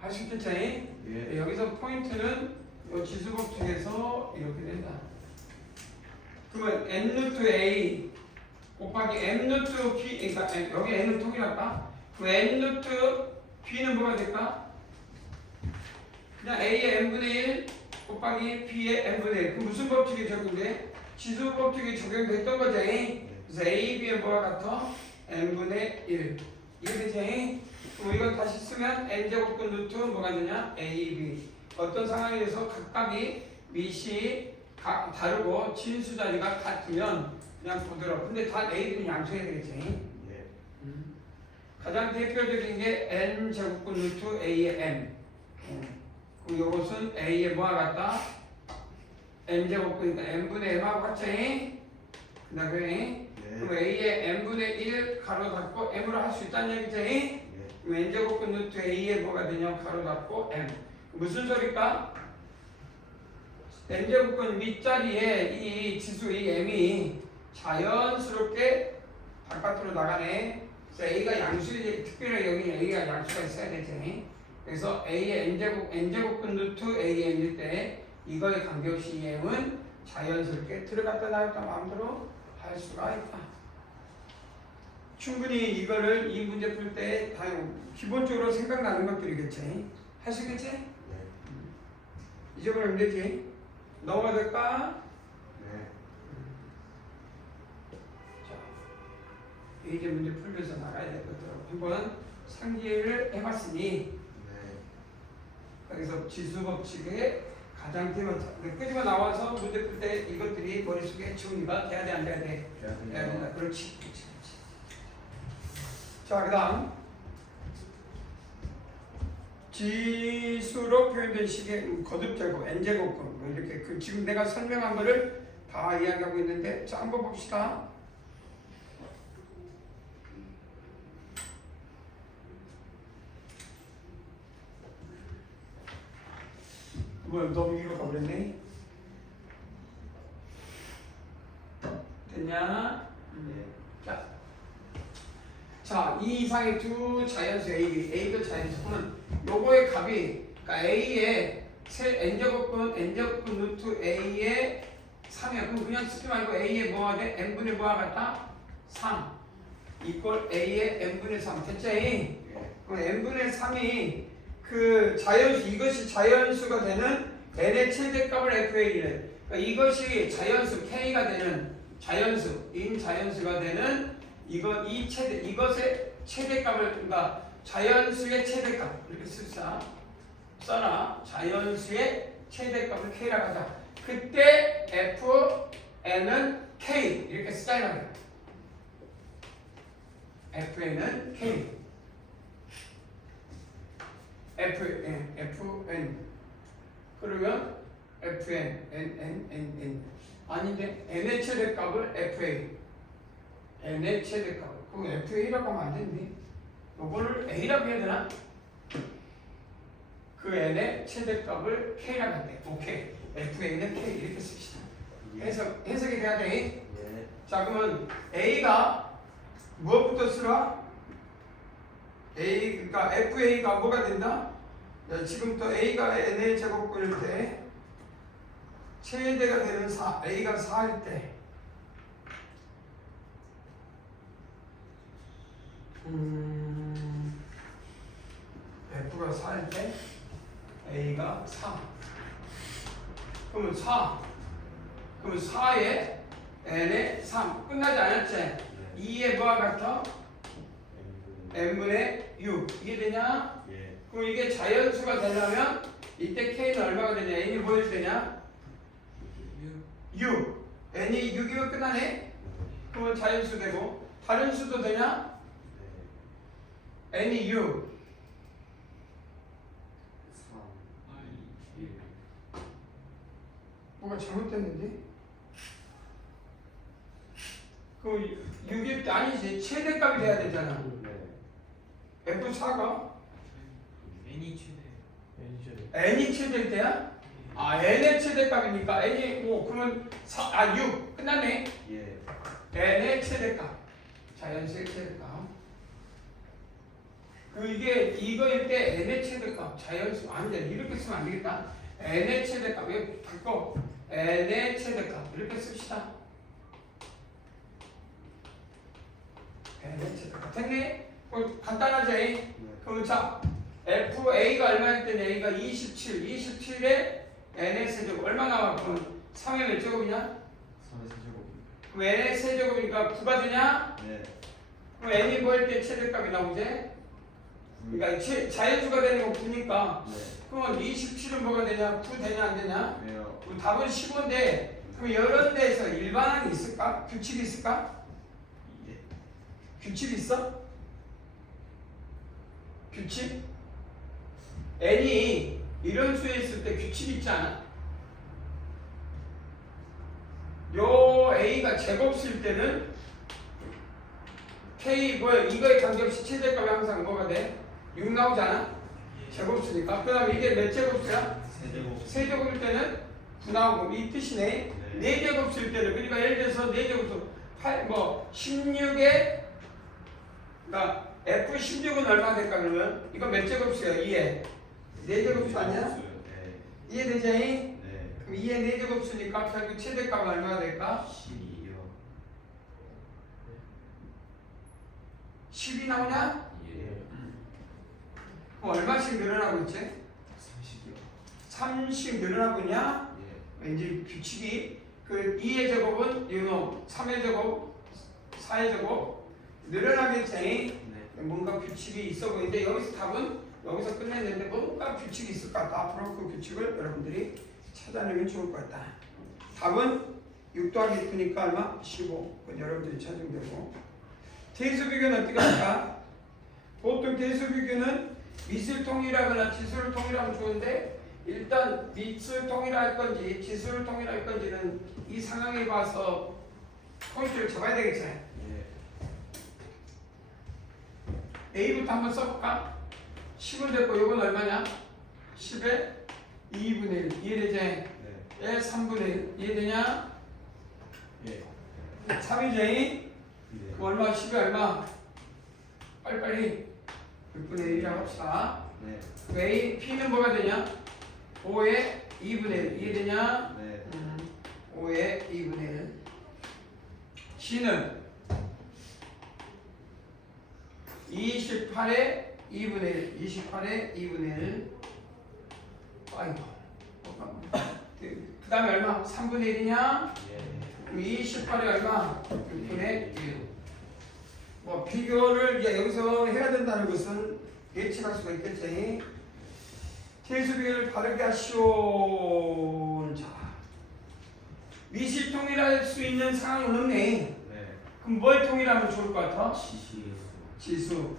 아시겠죠? 예. 여기서 포인트는 이 지수법칙에서 이렇게 된다. 그러면 n 루트 a 곱하기 n 루트 b, 그러니까 여기 n을 통일할까? 그럼 n 루트 b는 뭐가 될까? 그냥 a의 n분의 1 곱하기 b의 n분의 1. 그럼 무슨 법칙이 적용돼? 지수 법칙이 적용됐던 거죠. 그래서 a, b의 뭐가 같아? n분의 1. 이게 되지? 그럼 이건 다시 쓰면 n제곱분 루트 뭐가 되냐? a, b. 어떤 상황에서 각각이 밑이 다르고 진수 자리가 같으면 그냥 보더라고. 근데 다 a, b는 양수해야 되겠지? 예. 가장 대표적인 게 n제곱분 루트 a의 n. 그럼 이것은 a의 뭐와 같다? n제곱분이니까 n분의 m하고 같지? 그 다음에 그럼 a의 n분의 1 가로 닫고 m으로 할 수 있다는 얘기지? 예. 그럼 n제곱분 루트 a의 뭐가 되냐? 가로 닫고 m. 무슨 소리일까? n제곱분 밑자리에 이 지수 이 m이 자연스럽게 바깥으로 나가네. 그래서 a가 양수지, 특별히 여기 a가 양수가 있어야 되지. 그래서 a의 n제곱분 루트 am일 때 이거에 관계없이 m은 자연스럽게 들어갔다 나갔다 마음대로 할 수가 있다. 충분히 이거를 이 문제 풀 때 다 기본적으로 생각나는 것들이겠지. 할 수 있겠지? 네. 잊어버리면 되지. 넘어가 될까? 네. 자, 이제 문제 풀면서 나가야 될 것들 한번 상기를 해봤으니 여기서 지수 법칙의 가장 끄집어 나와서 문제 풀 때 이것들이 머릿속에 정리가 돼야 돼, 안 돼야 돼? 돼야 된다. 그렇지. 자, 그 다음 지수로 표현된 식의 거듭제곱, n제곱근 뭐 이렇게 지금 내가 설명한 거를 다 이야기하고 있는데 자, 한번 봅시다. 뭐 너무 위로 가버렸네. 됐냐? 자, 이 이상의 두 자연수 A도 자연수는 요거의 값이 그러니까 A의 n제곱분 루트 A의 3이야. 그럼 그냥 쓰지 말고 A의 뭐가 돼? n분의 뭐가 같다? 3 이꼴 A의 n분의 3 됐죠? A? 그럼 n분의 3이 그 자연수, 이것이 자연수가 되는 n의 최대값을 FA래. 그러니까 이것이 자연수 K가 되는 자연수, 인자연수가 되는 이것의 최대값을, 그러니까 자연수의 최대값 이렇게 써라. 자연수의 최대값을 K라고 하자. 그때 FN은 K 이렇게 쓰자 이 말이야. FN은 K. FN 그러면 FN 아닌데 n의 최대값을 FA n의 최대값 그럼 FA라고 하면 안 되는데 요거를 A라고 해야 되나? 그 n의 최대값을 K라고 한대. 오케이. FA는 K 이렇게 씁시다. 해석이 돼야 돼. 자, 그러면 A가 무엇부터 쓰라? 그러니까 FA가 뭐가 된다? 지금부터 A가 n의 제곱근일 때 최대가 되는 4, A가 4일 때 F가 4일 때 A가 4 그러면 4 그러면 4에 n의 3 끝나지 않았지? 2에 뭐가 같아? n분의 6 이게 되냐? 그럼 이게 자연수가 되려면 이때 K는 얼마가 되냐? n이 뭐일 때냐? 6 n이 6이면 끝나네? 그러면 자연수 되고 다른 수도 되냐? n이 6 뭐가 잘못됐는데? 그럼 6일 때 아니지 최대값이 돼야 되잖아. F4가 n이 최대. n이 최대일 때야? n의 최대값이니까 n이 5 그러면 6 끝났네. 예. n의 최대값. 자연수의 최대값. 이게 이거일 때 n의 최대값 자연수 아니야 이렇게 쓰면 안 되겠다. n의 최대값 이거 바꿔 n의 최대값 이렇게 씁시다. n의 최대값 됐네? 간단하지? 그럼 자 FA가 얼마일 때는 A가 27 27에 n의 세제곱 얼마 나와? 그럼 3의 몇 제곱이냐? 3의 세제곱. 그럼 n의 세제곱이니까 9가 되냐? 네. 그럼 n이 뭐일 때 최대값이 나오지? 그러니까 자연수가 되는 거 9니까 네. 그러면 27은 뭐가 되냐? 9 되냐 안 되냐? 왜요? 그럼 답은 15인데 그럼 이런 데에서 일반항이 있을까? 규칙이 있을까? 예. 규칙이 있어? 규칙? n이 이런 수에 있을 때 규칙이 있지 않아? 요 a가 제곱수일 때는 k 뭐야 이거에 관계없이 최대값이 항상 뭐가 돼? 6 나오잖아? 제곱수니까 그 다음에 이게 몇 제곱수야? 세제곱. 세제곱일 때는 9 나오고 이 뜻이네. 네. 4제곱수일 때는 그러니까 예를 들어서 4제곱수 16에 그러니까 F16은 얼마 될까 그러면 이거 몇 제곱수야? 2에 4제곱수 아니야? 네. 이해되지? 네. 그럼 2에 4제곱수니까 결국 최대값은 얼마가 될까? 12요. 10이 나오냐? 예. 그럼 얼마씩 늘어나고 있지? 30이요. 30 늘어나고 있냐? 예. 왠지 규칙이 그 2의 제곱은 유노 3의 제곱 4의 제곱 늘어나겠지? 네. 뭔가 규칙이 있어 보이는데 여기서 답은 여기서 끝냈는데 뭔가 규칙이 있을 것 같다. 앞으로 그 규칙을 여러분들이 찾아내면 좋을 것 같다. 답은 6 더하기 9니까 얼마? 15. 그건 여러분들이 찾으면 되고 대수비교는 어떻게 할까? 보통 대수비교는 미수를 통일하거나 지수를 통일하면 좋은데 일단 미수를 통일할 건지 지수를 통일할 건지는 이 상황에 봐서 포인트를 잡아야 되겠잖아요. 예. A부터 한번 써볼까? 10은 됐고 이건 얼마냐? 10에 2분의 1 이해되지? 네. 에 3분의 1 이해되냐? 예. 3이지? 네. 그럼 얼마? 10이 얼마? 빨리빨리 6분의 1이라고 합시다. 네. 그럼 A, P는 뭐가 되냐? 5에 2분의 1 이해되냐? 네. 5에 2분의 1 C는 28에 2분의 1 28에 2분의 1 아이고 그 다음에 얼마? 3분의 1이냐? 예. 그럼 28에 얼마? 6분의 1 뭐 비교를 이제 여기서 해야 된다는 것은 예측할 수가 있겠지. 대수비교를 바르게 하시오. 자, 미시 통일할 수 있는 상황은 없네. 네. 그럼 뭘 통일하면 좋을 것 같아? 지시. 지수.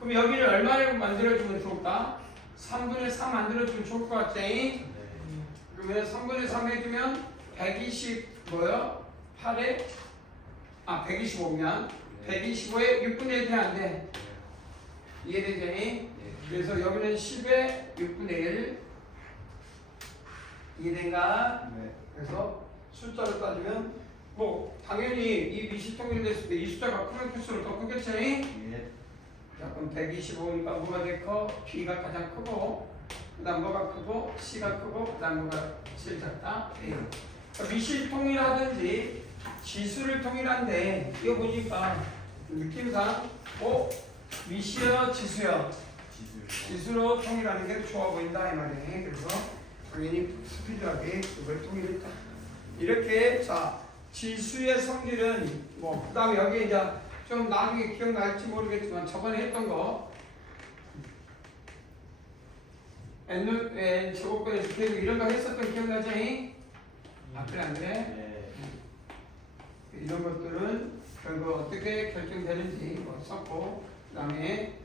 그럼 여기를 얼마를 만들어주면 좋을까? 3분의 3 만들어주면 좋을 것 같지? 네. 그러면 3분의 3 해주면 120 뭐요? 8에 125면 125에 6분의 1이 안 돼. 이해되지? 네. 그래서 여기는 10에 6분의 1 이해된가? 네. 그래서 숫자로 따지면 뭐 당연히 이 미시통일이 됐을 때 이 숫자가 크면 클수록 더 크겠지? 예. 자 그럼 125니까 뭐가 제일 커? B가 가장 크고 그 다음 뭐가 크고 C가 크고 그 다음 뭐가 제일 작다? A. 그러니까 미시 통일하든지 지수를 통일한데 이거 보니까 느낌상 미시여 지수여 지수. 지수로 통일하는 게 좋아 보인다 이 말이에요. 그래서 당연히 스피드하게 그걸 통일했다. 이렇게 자 지수의 성질은 뭐 그다음에 여기 이제 좀 나중에 기억날지 모르겠지만 저번에 했던 거 n 제곱권에서 계속 이런 거 했었던 기억나지? 그래 안 그래? 네. 이런 것들은 결국 어떻게 결정되는지 뭐 썼고 그다음에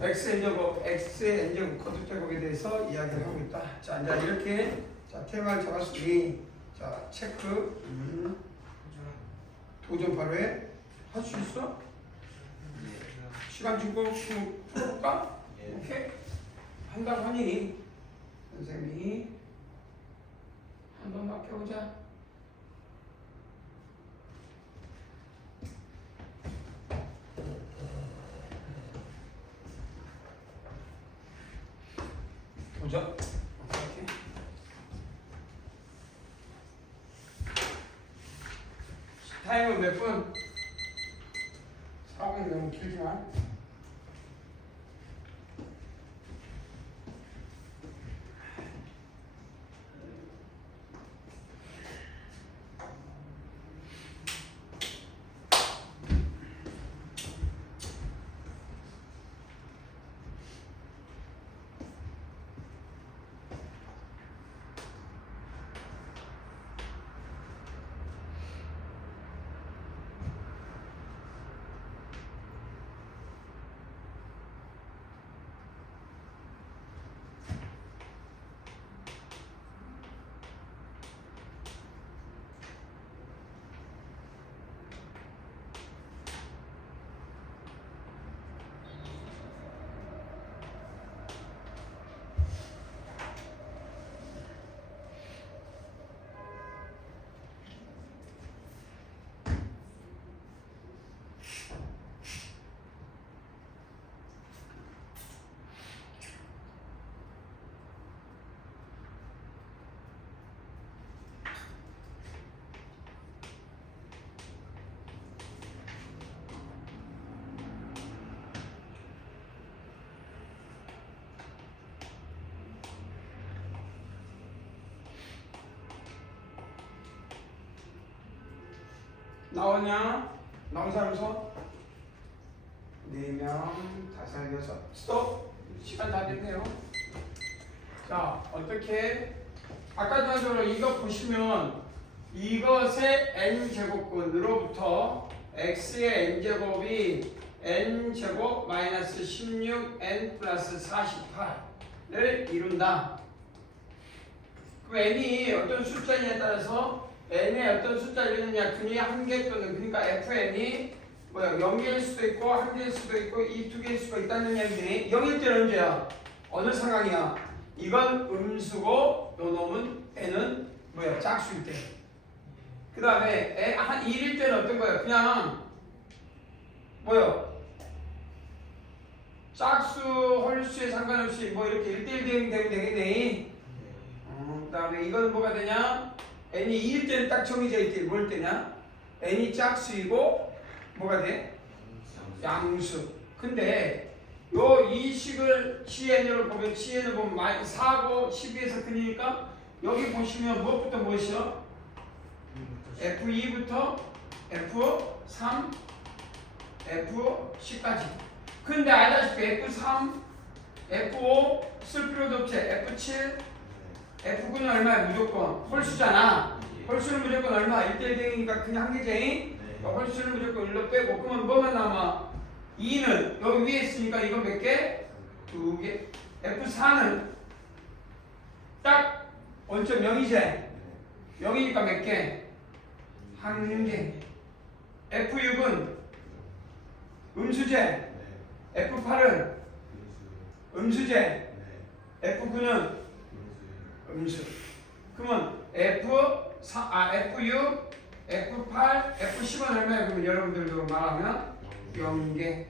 x의 n제곱 거듭제곱에 대해서 이야기를 하고 있다. 자 이제 이렇게 자 테마를 잡았으니 자 체크 도전 바로 해. 할 수 있어? 시간 주고 풀어볼까? 예. 오케이 한다고 하니 선생님이 한 번만 껴보자. 보자. 이렇게. 타임은 몇 분? 4분이 너무 길지만. 나오냐? 나온 사람 손? 4명, 5, 6. 스톱. 시간 다 됐네요. 자, 어떻게? 아까 전처럼 이거 보시면 이것의 n제곱근으로부터 x의 n제곱이 n제곱 마이너스 16n 플러스 48을 이룬다. 그럼 n이 어떤 숫자냐에 따라서 n의 어떤 숫자를 이루느냐, 근이 한 개 또는 그러니까 fn이 뭐야 0개일 수도 있고 1개일 수도 있고 2개일 수가 있다는 얘기니 0일 때는 언제야? 어느 상황이야? 이건 음수고 요 놈은 n은 뭐야? 짝수일 때. 그 다음에 한 1일 때는 어떤 거야? 그냥 뭐야? 짝수 홀수에 상관없이 뭐 이렇게 1대1 되면 되겠네. 그 다음에 이건 뭐가 되냐? n이 2일 때는 딱 정해져 있지. 뭘 때냐? n이 짝수이고 뭐가 돼? 양수. 근데 이 식을 CN으로 보면 4고 12에서 근이니까 여기 보시면 무엇부터 무엇이요? F2부터 F3, F10까지. 근데 알다시피 F3, F5 쓸 필요도 없지. F7, F9는 얼마야? 무조건 홀수잖아. 홀수는 무조건 얼마? 1대1 되니까 그냥 한 개지. 홀수는 무조건 1로 빼고. 그러면 뭐만 남아? 2는 여기 위에 있으니까 이건 몇 개? 2개. F4는 딱 원점 0이지. 0이니까 몇 개? 1개. F6은 음수제. F8은 음수제. F9는 음수. 그러면 F6, F8, F10은 얼마야? 그러면 여러분들도 말하면 0개.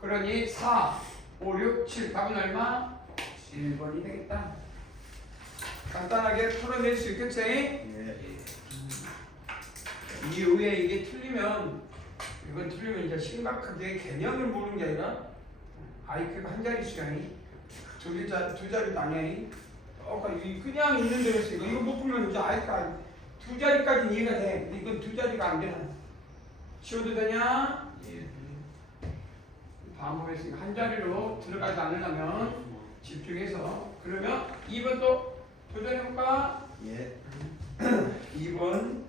그러니 4, 5, 6, 7 답은 얼마? 1번이 되겠다. 간단하게 풀어낼 수 있겠지? 이후에 이게 틀리면 이제 심각하게 개념을 모르는 게 아니라 IQ가 한 자릿수가 아니 두 자리도 아니야. 그냥 있는 대로 했으니까 이거 못 풀면 이제 IQ가 두 자리까지 이해가 돼. 근데 이건 두 자리가 안 되나? 쉬워도 되냐? 반복했으니까 한 자리로 들어가지 않으려면 집중해서. 그러면 2번 또 도전해볼까? 예. 2번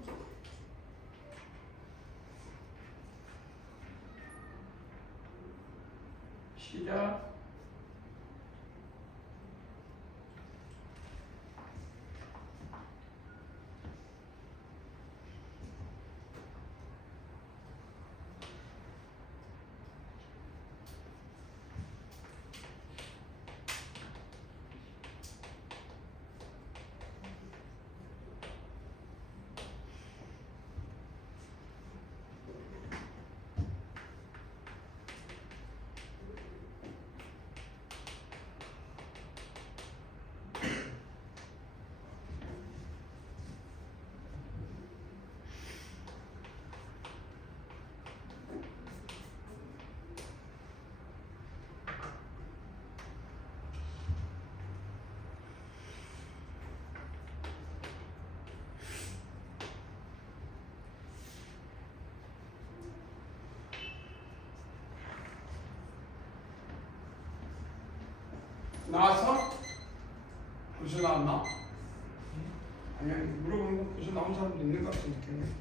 시작. 나와서 벌써 나왔나? 아니야, 물어보는 거 벌써 나온 사람도 있는 것 같은데.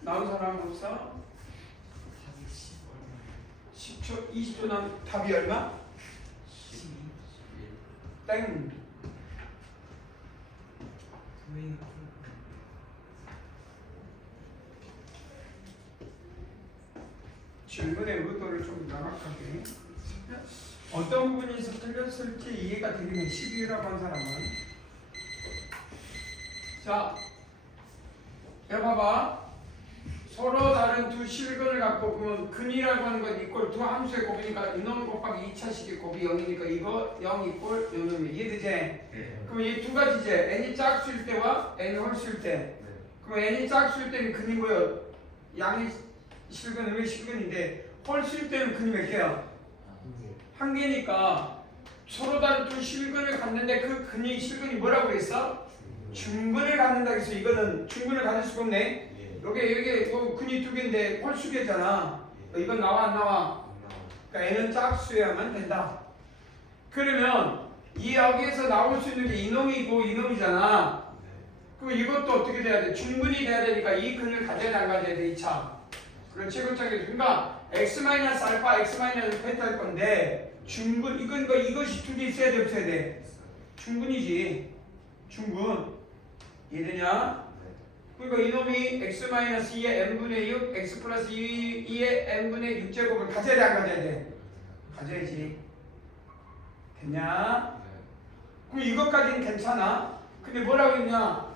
나온 사람 없어? 답이 10초, 20초 남 답이 얼마? 12, 11. 땡. 질문의 의도를 좀 명확하게. 어떤 부분에서 틀렸을지 이해가 되면 12라고 한 사람은. 자, 여기 봐봐. 서로 다른 두 실근을 갖고 보면 근이라고 하는 건 이꼴 두 함수의 곱이니까 이놈 곱하기 2차식의 곱이 0이니까 이거 0 이꼴 요놈이 이해되지? 네. 그럼 이 두 가지지. n이 짝수일 때와 n이 홀수일 때. 네. 그럼 n이 짝수일 때는 근이 뭐예요? 양이 실근, 음의 실근인데 홀수일 때는 근이 몇 개야? 한 개니까 서로 다른 두 실근을 갖는데 그 근이 실근이 뭐라고 그랬어? 중근을 갖는다 그래서 이거는 중근을 가질 수가 없네. 여기 뭐 근이 두 개인데 홀수개잖아. 이건 나와 안 나와? 그러니까 n은 짝수여야만 된다. 그러면 이 여기에서 나올 수 있는 게 이놈이고 이놈이잖아. 그럼 이것도 어떻게 돼야 돼? 중근이 돼야 되니까 이 근을 가져야 돼, 안 가져야 돼? 2차. 그렇지, 그렇지. 그러니까 x-알파, x-베타 할 건데 중근, 이것이 두 개 있어야 돼, 없어야 돼? 중근이지. 중근. 이해되냐? 그러니까 이놈이 x-2의 n분의 6, x 플러스 2의 n분의 6제곱을 가져야 돼, 안 가져야 돼? 가져야지. 됐냐? 그럼 이것까지는 괜찮아. 근데 뭐라고 했냐?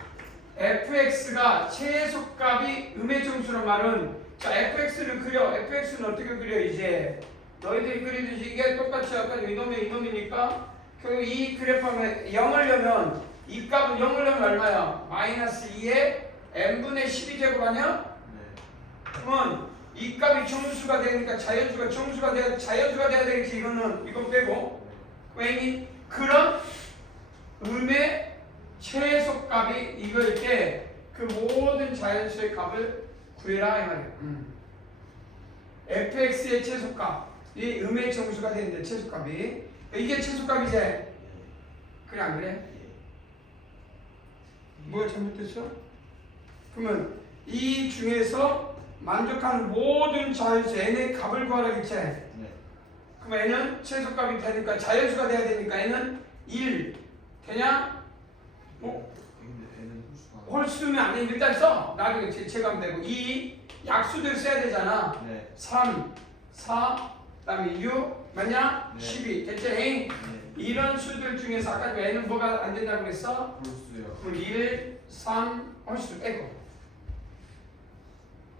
fx가 최소값이 음의 정수란 말은 자 fx를 그려. fx는 어떻게 그려 이제? 너희들이 그리듯이 이게 똑같이 아까 이놈이니까 결국 이 그래프하면 0을 넣으면 이 값은 0을 넣으면 얼마야? 마이너스 2의 n분의 12제곱 아니야? 그러면 이 값이 정수가 되니까 자연수가 돼야 되겠지. 이건 빼고 왜니 그런 음의 최소값이 이거일 때 그 모든 자연수의 값을 구해라 이 말이야. fx의 최소값 이 음의 정수가 되는데 최소값이 이게 최소값이지. 그래 안 그래? 뭐가 잘못됐어? 그러면 이 중에서 만족하는 모든 자연수 n의 값을 구하라겠지? 네. 그럼 n은 최소값이 되니까 자연수가 돼야 되니까 n은 1 되냐? 근데 애는 홀수가. 홀수면 안 돼. 일단 써. 나중에 제거하면 되고 2 약수들 써야 되잖아. 네. 3, 4, 그다음에 6 맞냐? 네. 12 됐지? 네. 이런 수들 중에서 아까 n은 뭐가 안 된다고 했어? 홀수요. 그럼 1, 3 홀수 빼고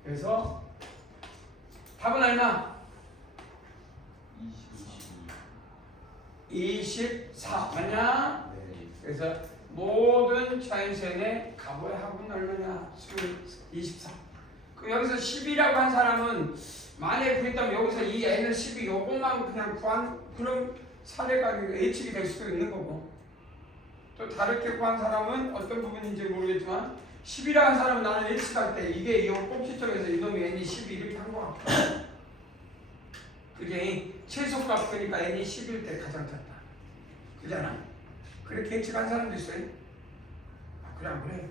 그래서 답은 얼마? 24 맞냐? 네. 그래서 모든 자연수의 값의 합은 얼마냐? 24. 그럼 여기서 10이라고 한 사람은 만약에 구했다면 여기서 이 n을 12 요것만 그냥 구한 그런 사례가 예측이 될 수도 있는 거고 또 다르게 구한 사람은 어떤 부분인지 모르겠지만 10이라 한 사람은 나는 예측할 때 이게 이 꼭지점에서 이놈이 n이 12 이렇게 한 거 같아. 그게 최소값 그러니까 n이 10일 때 가장 작다. 그잖아. 그렇게 예측한 사람도 있어요. 아, 그래 안 그래?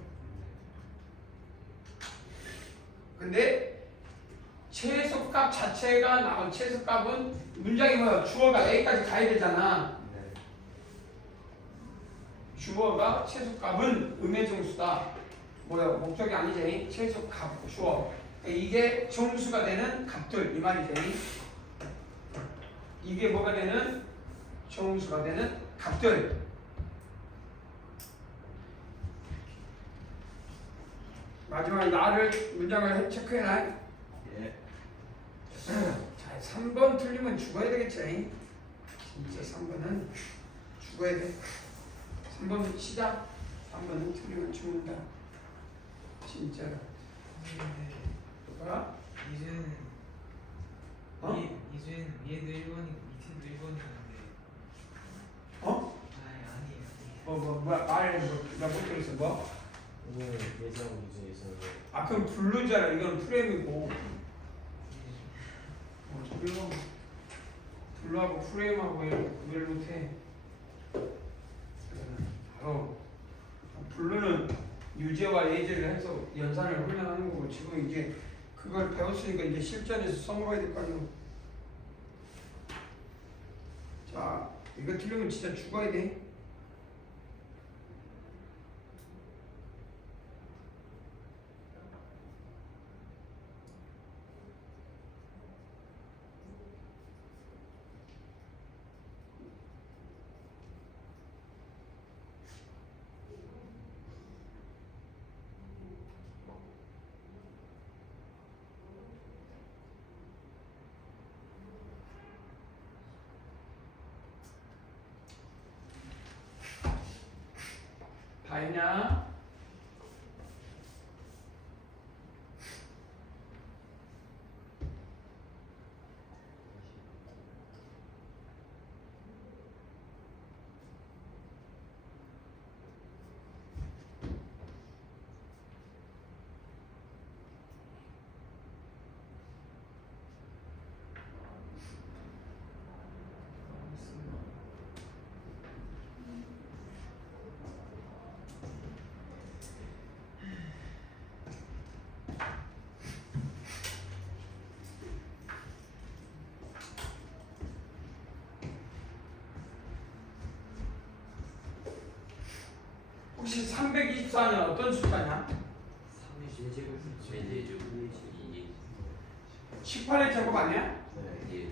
근데 최소값 자체가 나온 최소값은 문장이 뭐야? 주어가 A까지 가야 되잖아. 네. 주어가 최소값은 음의 정수다. 뭐야? 목적이 아니지. 최소값 주어. 이게 정수가 되는 값들 이 말이지. 이게 뭐가 되는 정수가 되는 값들. 마지막에 나를 문장을 체크해놔. 예. 자, 3번 틀리면 죽어야 되겠지. 진짜 3번은 죽어야 돼. 3번 시작. 3번은 틀리면 죽는다. 진짜로. 뭐야? 이준 어? 이준 얘도 1번이고 밑에도 1번이었는데 어? 아니에요. 뭐야? 나못 들었어. 뭐? 오늘 예상 중에서는 아, 그럼 블루잖아. 이건 프레임이고. 이거 블루하고 프레임하고 왜 못해? 바로 블루는 유제와 예제를 해서 연산을 훈련하는 거고 지금 이제 그걸 배웠으니까 이제 실전에서 써먹어야 될 거 아니야. 자, 이거 틀리면 진짜 죽어야 돼. 다 했냐? 혹시 324는 어떤 숫자냐? 18의 제곱 아니야? 네.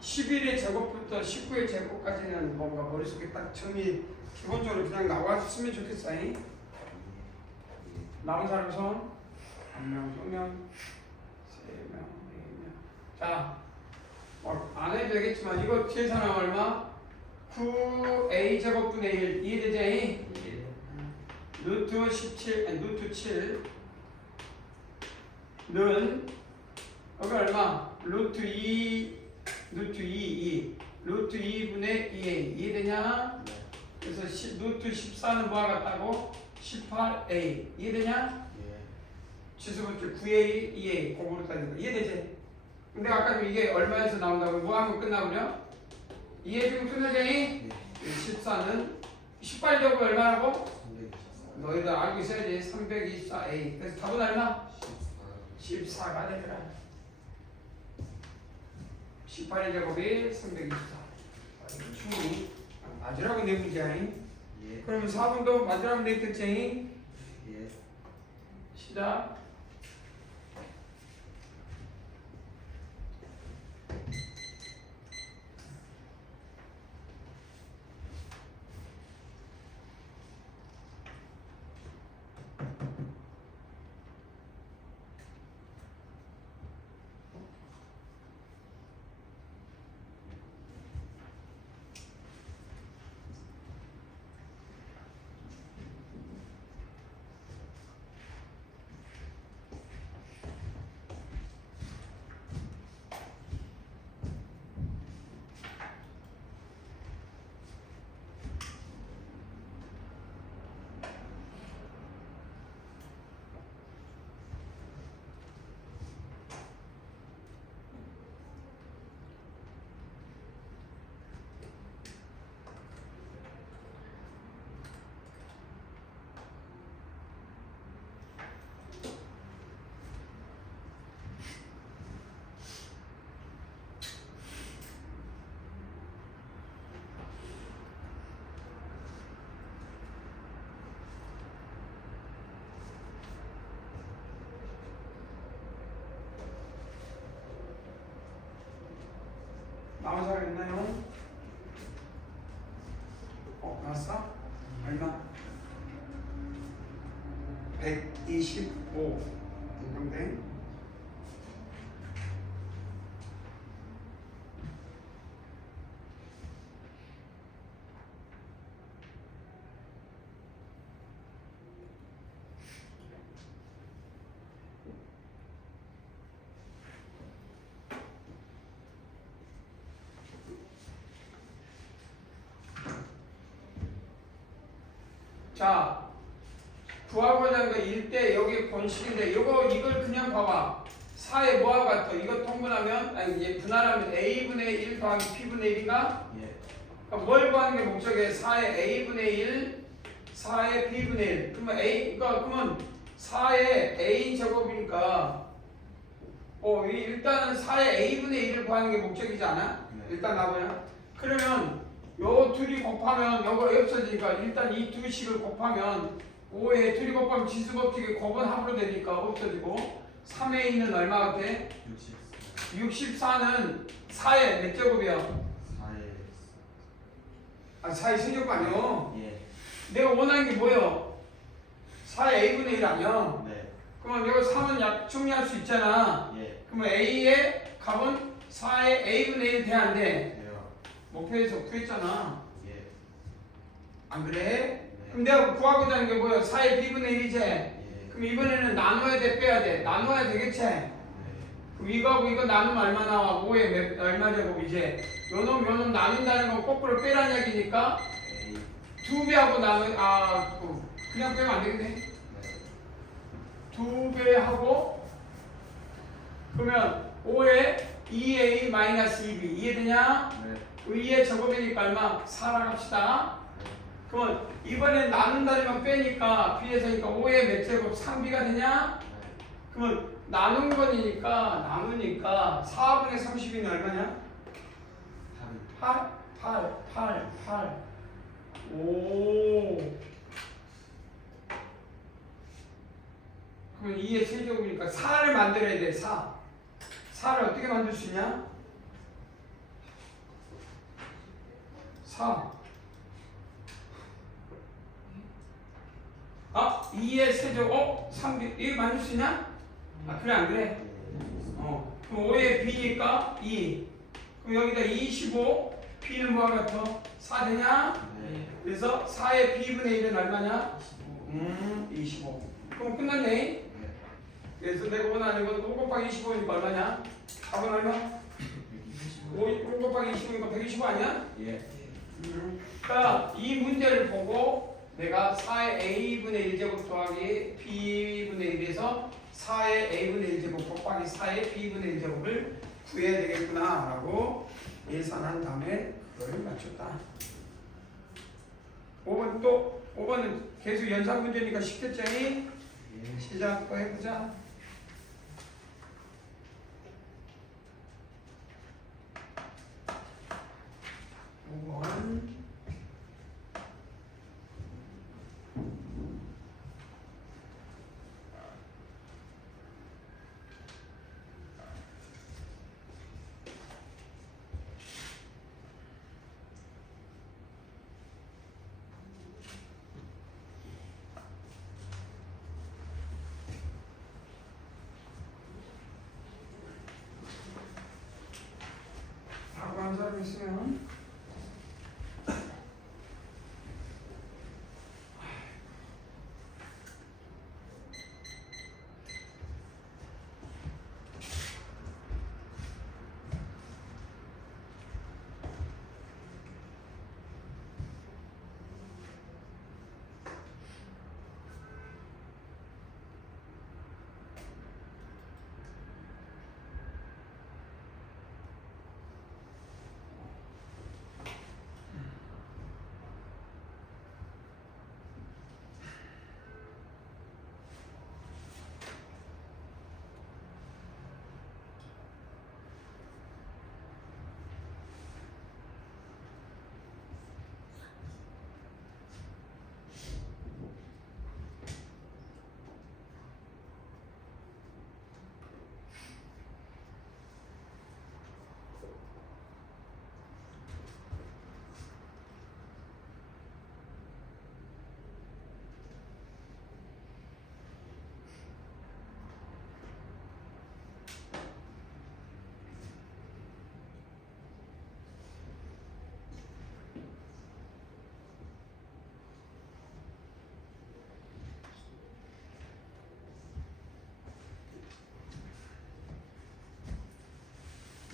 11의 제곱부터 19의 제곱까지는 뭔가 머릿속에 딱 정리 기본적으로 그냥 나왔으면 좋겠어. 나온 사람 손? 1명, 2명, 3명, 4명. 자, 안 해도 되겠지만 이거 계산하면 얼마? 9a 제곱분의 1 이해되지? 루트 17, 아니 루트 7는 여기 얼마? 루트 2 루트 2분의 2a 이해되냐? 네. 그래서 루트 14는 뭐와 같다고? 18a 이해되냐? 예. 지수분출 9A, 2A 곱으로 따진다. 이해되지? 근데 아까 이게 얼마에서 나온다고 뭐 하면 끝나버려? 이해해주면 끝나지? 14는 18제곱 얼마라고? 너희들 알고 있어야지. 324A. 그래서 답은 얼마? 14가 되더라. 18의 제곱이 324. 충분히 맞으라고 내 문제야. 예. 그러면 4번도 맞으라고 냈겠지? 예. 시작. 나온 사람 있나요? 나왔어? 얼마? 125 대평대. 자, 구하고자 하는 거 1대 여기 본식인데 이걸 그냥 봐봐. 4에 뭐하고 같아? 이거 통분하면 아니 이제 분할하면 A분의 1 더하기 P분의 1인가? 예. 그러니까 뭘 구하는 게 목적이에요? 4의 A분의 1, 4의 B분의 1. 그러면 4의 A 제곱이니까 일단은 4의 A분의 1을 구하는 게 목적이지 않아? 네. 일단 나보냐? 그러면 요 둘이 곱하면 요거 없어지니까 일단 이 두 식을 곱하면 5에 둘이 곱하면 지수법칙이 곱은 합으로 되니까 없어지고 3에 있는 얼마가 돼? 64. 64는 4의 몇 제곱이야? 4에 4의 승제곱 아니요. 예. 내가 원하는 게 뭐예요? 4의 A분의 1 아니야? 네. 그러면 이거 3은 정리할 수 있잖아. 예. 그러면 A의 값은 4의 A분의 1 돼 안 돼? 돼요. 목표에서 구했잖아. 예. 안 그래? 네. 그럼 내가 구하고자 하는 게 뭐예요? 4의 B분의 1이지? 예. 그럼 이번에는 나눠야 돼, 빼야 돼? 나눠야 되겠지? 네. 그럼 이거하고 이거 나누면 얼마 나와? 5의 얼마 제곱이지? 요놈 나눈다는 건 거꾸로 빼라는 얘기니까 A. 2배하고 그냥 빼면 안 되겠네? 네. 2배하고 그러면 5에 2a 마이너스 2b 이해되냐? 네. 2의 제곱이니까 얼마? 4라 합시다. 그러면 이번엔 나눈다는 건 빼니까 b에서니까 5의 몇 제곱 3b가 되냐? 그러면 나눈 거니까 나누니까 4분의 30이는 얼마냐? 8. 오. 그러면 2의 세제곱이니까 4를 만들어야 돼. 4를 어떻게 만들 수 있냐? 4. 2의 세제곱 3b 이거 만들 수 있냐? 그래 안 그래? 그럼 5의 b니까 2. 그럼 여기다 25 b는 뭐가 같아? 4 되냐? 네. 그래서 4의 b분의 1은 얼마냐? 25. 그럼 끝났네. 네. 그래서 내가 원하는 건 5 곱하기 25니까 얼마냐? 답은 얼마? 5 곱하기 25니까 125 아니야? 예. 그러니까 이 문제를 보고 내가 4의 a분의 1제곱 더하기 b분의 1에서 4의 a분의 1제곱 곱하기 4의 b분의 1제곱을 구해야 되겠구나 라고 예산한 다음에 그걸 맞췄다. 5번은 계속 연산 문제니까 쉽겠지? 시작 또 해보자. 5번 하고 한 사람 있으면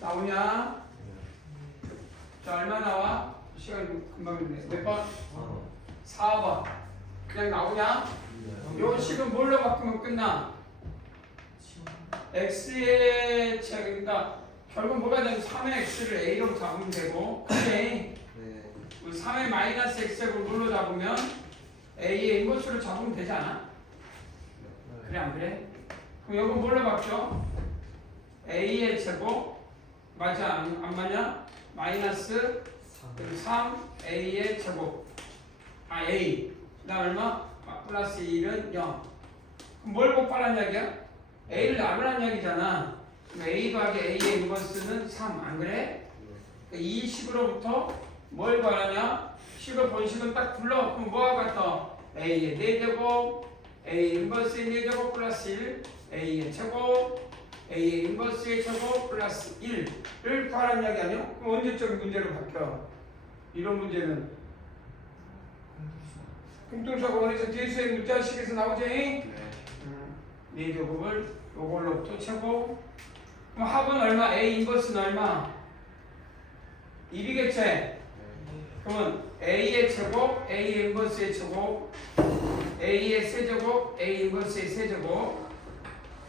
나오냐? 자, 얼마 나와? 시간 금방 됐네. 몇 번? 4번. 그냥 나오냐? 요 식은 뭘로 바꾸면 끝나? x의 그러니까 결국 뭐가 되면 3의 x를 a로 잡으면 되고, 그래? 3의 마이너스 x제곱을 뭘로 잡으면 a의 인버스로 잡으면 되지 않아? 그래 안 그래? 그럼 요거 뭘로 바뀌어? a의 제곱 맞아 안 맞냐? 마이너스 3a의 제곱 a 그다음 얼마? 플러스 1은 0. 그럼 뭘 곱하라는 이야기야? a를 나누라는 이야기잖아. 그럼 a 더하기 a의 인버스는 3 안 그래? 이 식으로부터 뭘 구하냐? 식의 본식은 딱 불러. 그럼 뭐가 같아? a의 4제곱 a 인버스의 4제곱 플러스 1 a의 제곱 a의 인버스의 제곱 플러스 1을 구하라는 이야기 아니야? 그럼 언제적 문제로 바뀌어? 이런 문제는 공통수가 원에서 뒤수의 문자식에서 나오지? 4제곱을 요걸로부터 채고 그럼 합은 얼마? a 인버스는 얼마? 1이겠지? 그러면 a의 제곱, a 인버스의 제곱 a의 세제곱, a 인버스의 세제곱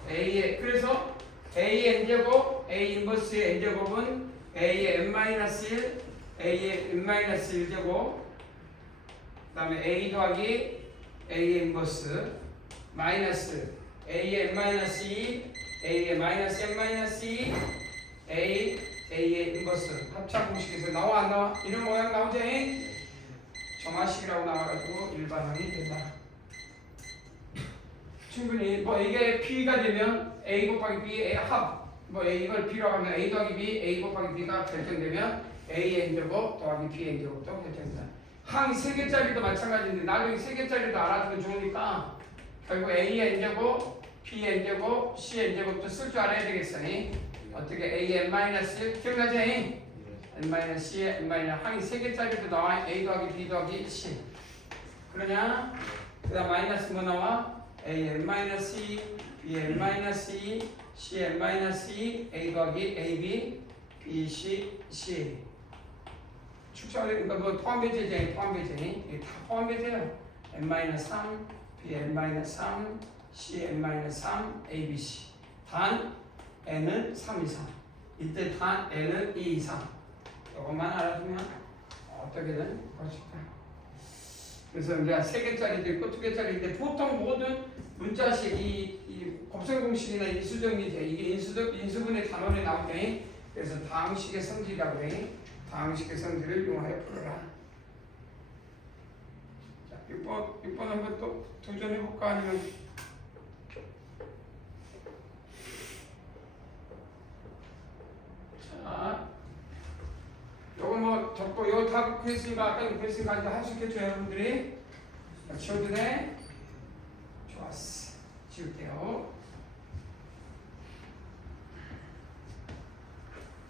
a의 그래서 a의 n제곱, a 인버스의 n제곱은 a의 n-1 a의 n-1제곱 그 다음에 a 더하기 a의 인버스 마이너스 a의 n-2 a의 마이너스 n-2 a의 인버스 합차 공식에서 나와 안 나와? 이런 모양 나오지? 정화식이라고 나와가지고 일반항이 된다. 충분히 뭐 이게 P가 되면 A 곱하기 B 합 뭐 이걸 B라고 하면 A 더하기 B A 곱하기 B가 결정되면 A n제곱 더하기 B n제곱도 결정된다. 항 3개짜리도 마찬가지인데 나중에 3개짜리도 알아두면 좋으니까 결국 A n제곱 B n제곱 C n제곱도 쓸 줄 알아야 되겠어. 어떻게 A n-1 기억나지? n-C n- 항이 3개짜리도 나와. A 더하기 B 더하기 C 그러냐? 그 다음 마이너스 뭐 나와? a n-2 b n-2 c n-2 a 더하기 ab b c c 축소가 되니까 뭐 포함 배제제 포함 배제 이게 다 포함 배제예요. n-3, b n-3, c n-3, a, b, c. 단 n은 3 이상. 이때 단 n은 2 이상. 이것만 알아두면 어떻게든 할 수 있다. 그래서 우리가 3개짜리도 있고 2개짜리인데 보통 모든 문자식 이 곱셈 공식이나 인수정리제 이게 인수분해 단원에 나오네. 그래서 다음식의 성질이라고 해. 다음식의 성질을 이용하여 풀어라. 자, 6번 한번 또 도전해볼까? 아니면 자, 요거 뭐 적고 요거 다 구했으니까 아까 구했으니까 이제 할 수 있겠죠 여러분들이? 자, 지워도 돼? 좋았어. 지울게요.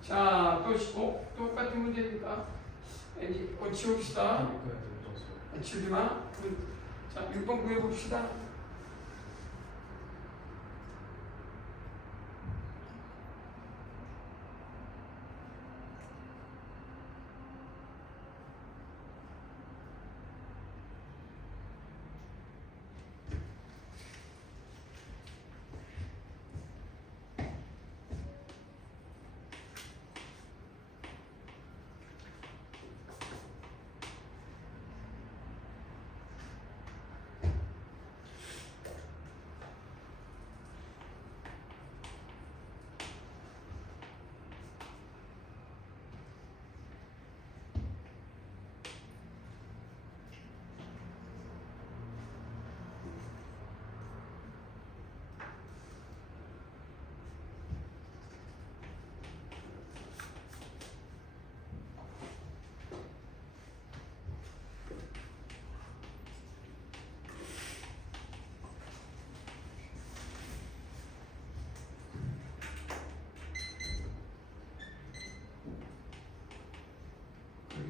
자, 또 똑같은 문제니까 왠지 지웁시다. 지우지 마. 자, 6번 구해봅시다.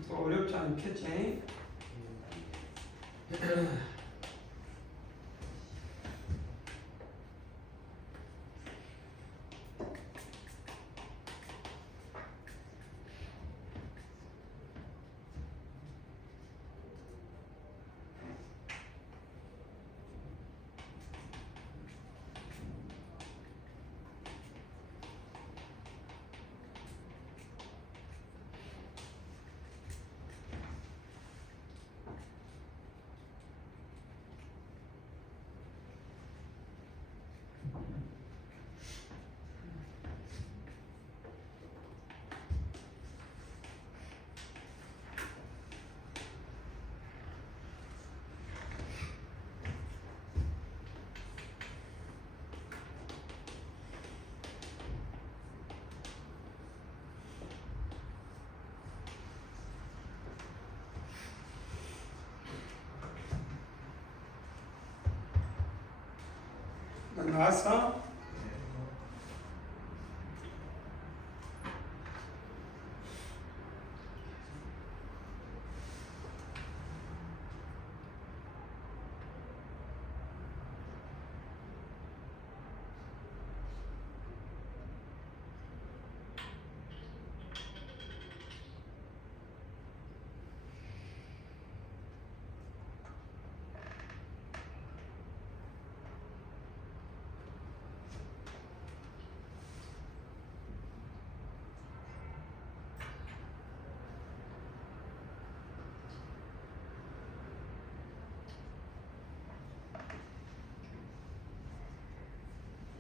또 어렵지 않겠지? 나왔어?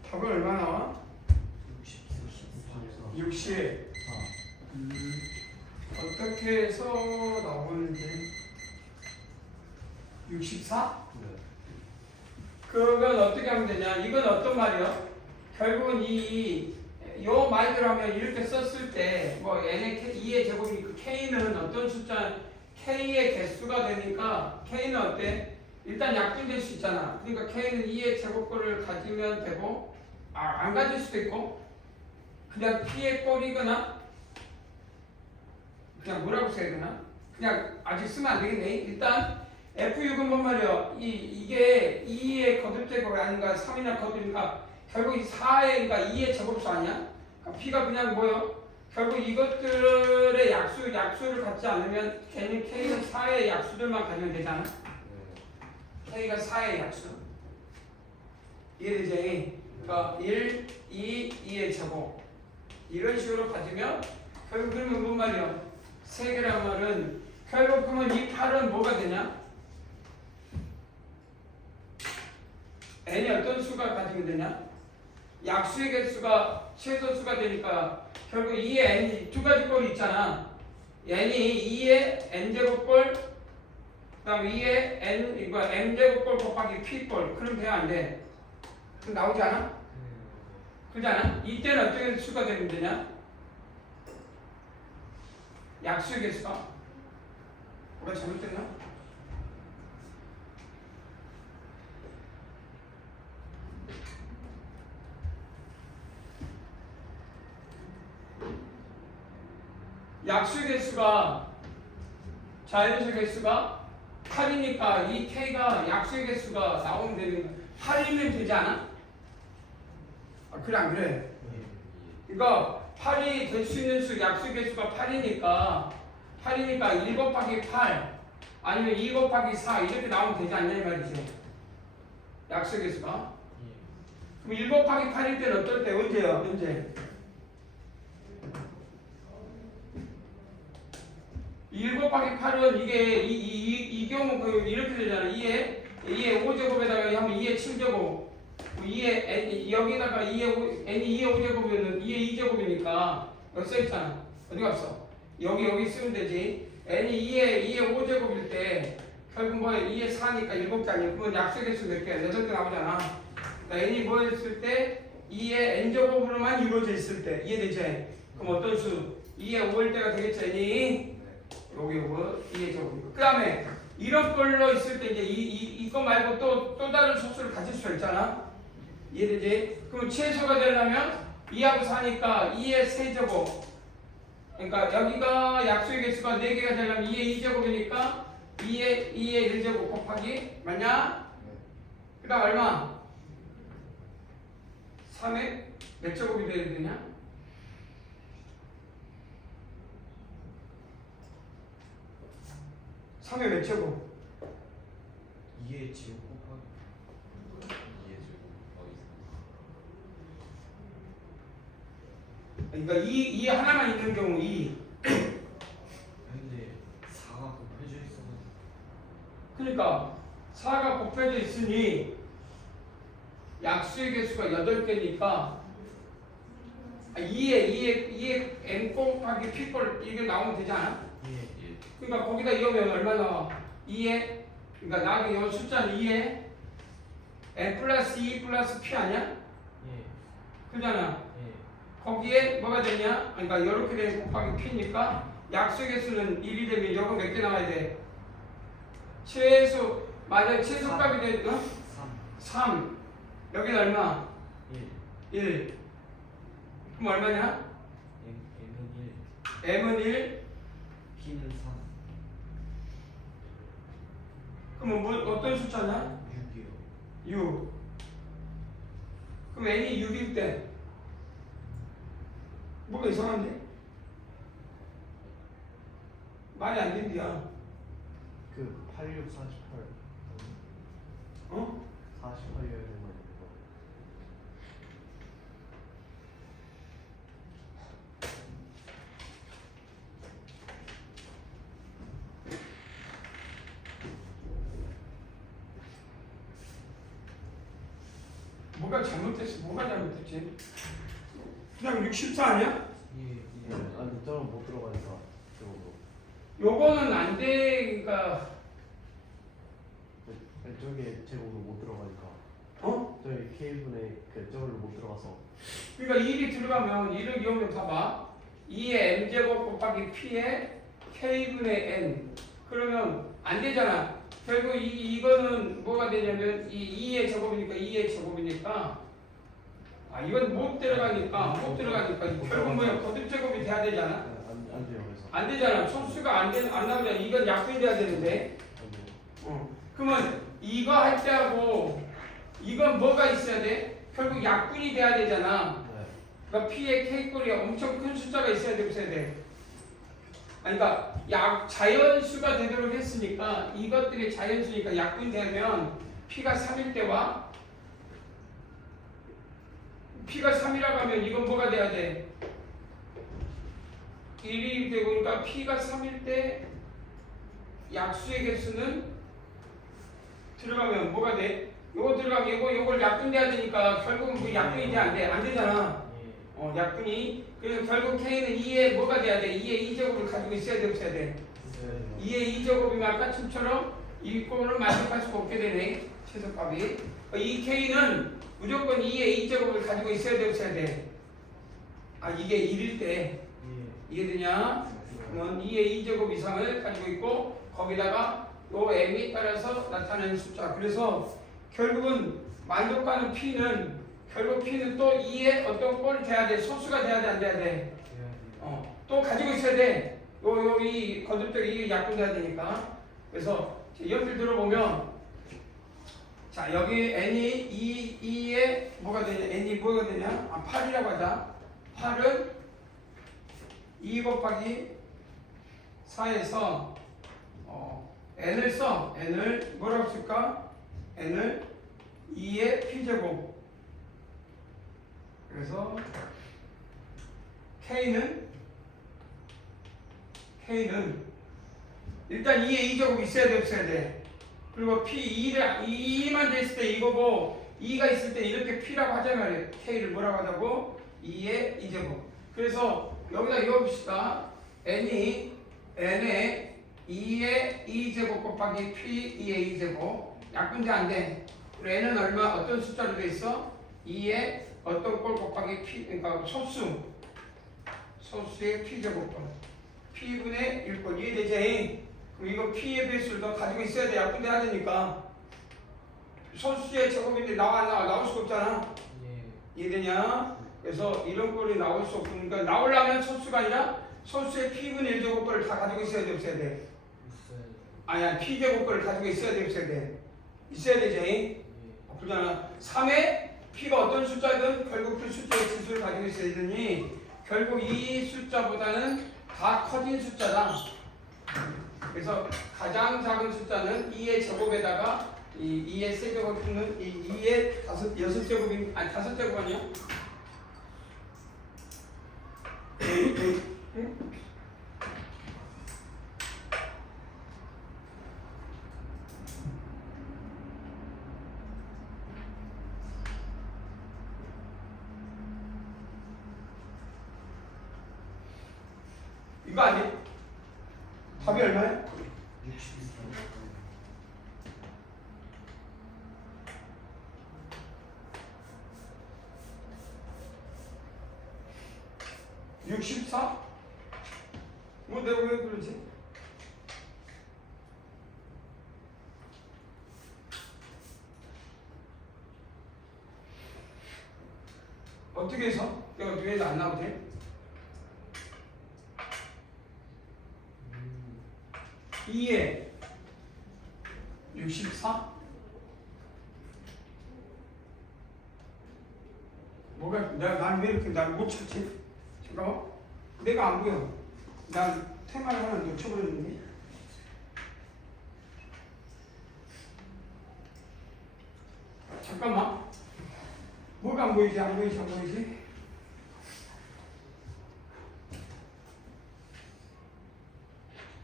답은 얼마 나와? 60. 어떻게 해서 나오는지 64? 그건 어떻게 하면 되냐? 이건 어떤 말이야? 결국은 요 말대로 하면 이렇게 썼을 때 뭐 n의 2의 제곱이니까 k는 어떤 숫자 k의 개수가 되니까 k는 어때? 일단 약분될 수 있잖아. 그러니까 k는 2의 제곱꼴을 가지면 되고 안 가질 수도 있고 그냥 p의 꼴이거나 그냥 뭐라고 써야 되나? 그냥 아직 쓰면 안 되겠네. 일단 F6은 뭔 말이야? 이게 2의 거듭제곱 아닌가 3이나 거듭이니까 결국 이 4의 그러니까 2의 제곱수 아니야? 그러니까 P가 그냥 뭐요? 결국 이것들의 약수를 갖지 않으면 걔는 K는 4의 약수들만 가지면 되잖아. K가 4의 약수. 이해되지? 그러니까 1, 2, 2의 제곱. 이런 식으로 가지면 결국 그러면 뭔 말이야? 3개란 말은 결국 그러면 이 8은 뭐가 되냐? n이 어떤 수가 가지게 되냐? 약수의 개수가 최소수가 되니까 결국 2의 n 두 가지 꼴이 있잖아. n이 2의 n제곱꼴 그다음에 2의 n 이거 m제곱꼴 곱하기 p꼴. 그럼 돼야 안 돼? 그럼 나오지 않아? 그러지 않아? 이때는 어떻게 수가 되면 되냐? 약수의 개수가 뭐가 잘못됐나? 약수의 개수가 자연수의 개수가 8이니까 이 K가 약수의 개수가 나오면 되는 8이면 되지 않아? 아, 그래 안 그래? 그러니까 8이 될 수 있는 수 약수의 개수가 8이니까 1 곱하기 8 아니면 2 곱하기 4 이렇게 나오면 되지 않냐 이 말이지. 약수의 개수가 그럼 1 곱하기 8일 때는 어떨 때? 언제야? 언제? 1 곱하기 8은 이게 이 경우 그 이렇게 되잖아. 2의 5제곱에다가 하면 2의 7제곱 2의 n 여기다가 2의 n이 2의 5제곱이면 2의 2제곱이니까 여기 써있잖아. 어디 갔어? 여기 쓰면 되지. n이 2의 5제곱일 때 결국 뭐야? 2의 4니까 7장이야. 그러면 약수의 개수 몇 개야? 8개 나오잖아. 그러니까 n이 뭐였을 때 2의 n제곱으로만 이루어져 있을 때 이해되지? 그럼 어떤 수? 2의 5일 때가 되겠지 n이? 여기 2의 제곱. 그 다음에 이런 걸로 있을 때 이제 이거 말고 또 다른 소수를 가질 수 있잖아. 이해되지? 그럼 최소가 되려면 2하고 4니까 2의 세제곱. 그러니까 여기가 약수의 개수가 4개가 되려면 2의 2제곱이니까 2의 1제곱 곱하기 맞냐? 그 다음 얼마? 3의 몇 제곱이 돼야 되냐? 3의 몇 제곱? 2의 제곱 곱하기 2의 제곱 그러니까 이 하나만 있는 경우 2. 근데 4가 곱해져 있어가지고 그러니까 4가 곱해져 있으니 약수의 개수가 8개니까 2의 n 곱하기 p꼴 이게 나오면 되지 않아? 예. 그러니까 거기다 이으면 얼마 나와? 2의 그러니까 나게 이 숫자는 2의 n 플러스 2 플러스 p 아니야? 예. 그잖아. 예. 거기에 뭐가 되냐? 그러니까 이렇게 되면 곱하기 p니까 약수의 개수는 1이 되면 이거 몇 개 나와야 돼? 최소 만약 최소값이 되면 3 여기는 얼마? 1 그럼 얼마냐? m은 1 P는 3 그럼 뭐 어떤 숫자냐? 6이요 6 그럼 n이 6일 때 뭐가 이상한데? 말이 안 된디야. 그 86, 48 어? 48이어야 되는 거 아니에요? 뭐가 잘못됐어? 뭐가 잘못됐지? 그냥 64 아니야? 예. 아니 저는 못 들어가니까 저거 요거는 안 돼. 그러니까 저게 제곱으로 못 들어가니까 어? 저희 K분의 그 저걸로 못 들어가서 그러니까 1이 들어가면 1을 이용해 봐봐. 2의 m제곱 곱하기 p의 k분의 n 그러면 안 되잖아. 결국 이거는 뭐가 되냐면 이 2의 제곱이니까 2의 제곱이니까 이건 못 들어가니까 결국 뭐야 거듭제곱이 돼야 되잖아. 안 돼요 그래서 안 되잖아. 소수가 안 나오잖아. 이건 약분돼야 되는데. 안 돼요 그러면 이거 할 때하고 이건 뭐가 있어야 돼? 결국 약분이 돼야 되잖아. 네. 그러니까 P의 K꼴이 엄청 큰 숫자가 있어야 돼, 없어야 돼? 아니, 그러니까 자연수가 되도록 했으니까 이것들이 자연수니까 약분되면 P가 3일 때와 P가 3이라고 하면 이건 뭐가 돼야 돼? 1이 되고 그러니까 P가 3일 때 약수의 개수는 들어가면 뭐가 돼? 요거 들어가면 요걸 약분돼야 되니까 결국은 그 약분이 돼 안 돼? 안 되잖아. 예. 약분이. 그래서 결국 K는 2의 뭐가 돼야 돼? 2의 2제곱을 가지고 있어야 돼 없어야 돼? 있어야죠. 2의 2제곱이면 아까 춤처럼 이 꼴을 만족할 수가 없게 되네. 최소값이. 이 K는 무조건 2의 2제곱을 가지고 있어야 돼 없어야 돼? 이게 1일 때 예. 이해되냐? 그러면 2의 2제곱 이상을 가지고 있고 거기다가 요 m이 따라서 나타나는 숫자. 그래서 결국은 만족하는 P는 결국 P는 또 2의 어떤 꼴이 돼야 돼. 소수가 돼야 돼 안 돼야 돼? 돼야 돼요. 또 가지고 있어야 돼. 이 건설적이 이게 약분돼야 되니까. 그래서 예를 들어보면 자 여기 n이 2에 뭐가 되냐? n이 뭐가 되냐? 8이라고 하자. 8은 2 곱하기 4에서 n을 써. n을 뭐라고 쓸까? n을 2의 p제곱. 그래서 k는 일단 2의 2제곱 있어야 돼 없어야 돼? 그리고 P2만 됐을 때 이거고 2가 있을 때 이렇게 P라고 하자면 K를 뭐라고 하자고? 2의 2제곱. 그래서 여기다 이어봅시다. N에 2의 2제곱 곱하기 P 2의 2제곱. 약분돼 안 돼? 그리고 N은 얼마? 어떤 숫자로 돼 있어? 2의 어떤 꼴 곱하기 P, 그러니까 소수의 P제곱분. P분의 1꼴. 이해되지? 그럼 이거 P의 배수를 더 가지고 있어야 돼. 약분돼야 되니까. 소수의 제곱인데 나올 수가 없잖아. 예. 이해되냐? 그래서 이런 꼴이 나올 수 없으니까 나오려면 소수가 아니라 소수의 P분의 1제곱꼴을 다 가지고 있어야 돼. 없어야 돼? 있어야죠. 아니야. P제곱꼴을 가지고 있어야 돼. 없어야 돼? 있어야 되지? 예. 그러잖아. 3에 P가 어떤 숫자든 결국 그 숫자의 지수를 가지고 있어야 되니 결국 이 숫자보다는 다 커진 숫자다. 그래서 가장 작은 숫자는 2의 제곱에다가 이 2의 세제곱 붙는 이 2의 6제곱인 아니 5제곱 아니야? 응? 이거 아니야? 답이 얼마야? 64? 뭐 내가 왜 그러지? 어떻게 해서? 내가 왜 안 나오지? 2에 64? 뭐가 난 왜 이렇게 날 못 찾지? 잠깐만. 내가 안 보여. 난 테마를 하나 놓쳐버렸는데. 잠깐만. 뭐가 안 보이지? 안 보이지?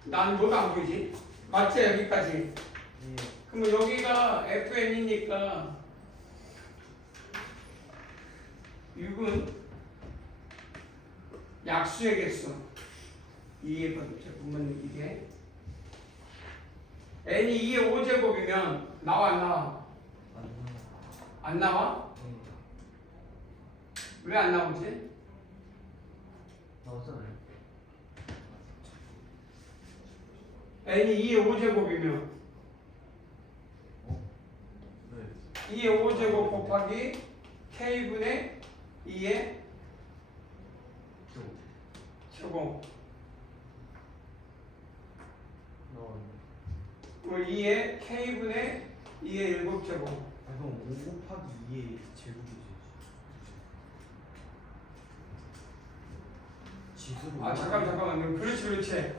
난 뭐가 안 보이지? 맞지? 여기까지. 예. 그럼 여기가 FN이니까 6은 약수의 개수. 이게 보면 이게 n이 2의 5제곱이면 나와 안 나와? 안 나와? 왜 안 나오지? 나왔잖아요. n이 2의 5제곱이면 네. 2의 5제곱 곱하기 k분의 2의 제곱 그리고 2의 k분의 2의 7제곱. 그럼 5 곱하기 2의 제곱이지. 지수로. 잠깐만. 그렇지.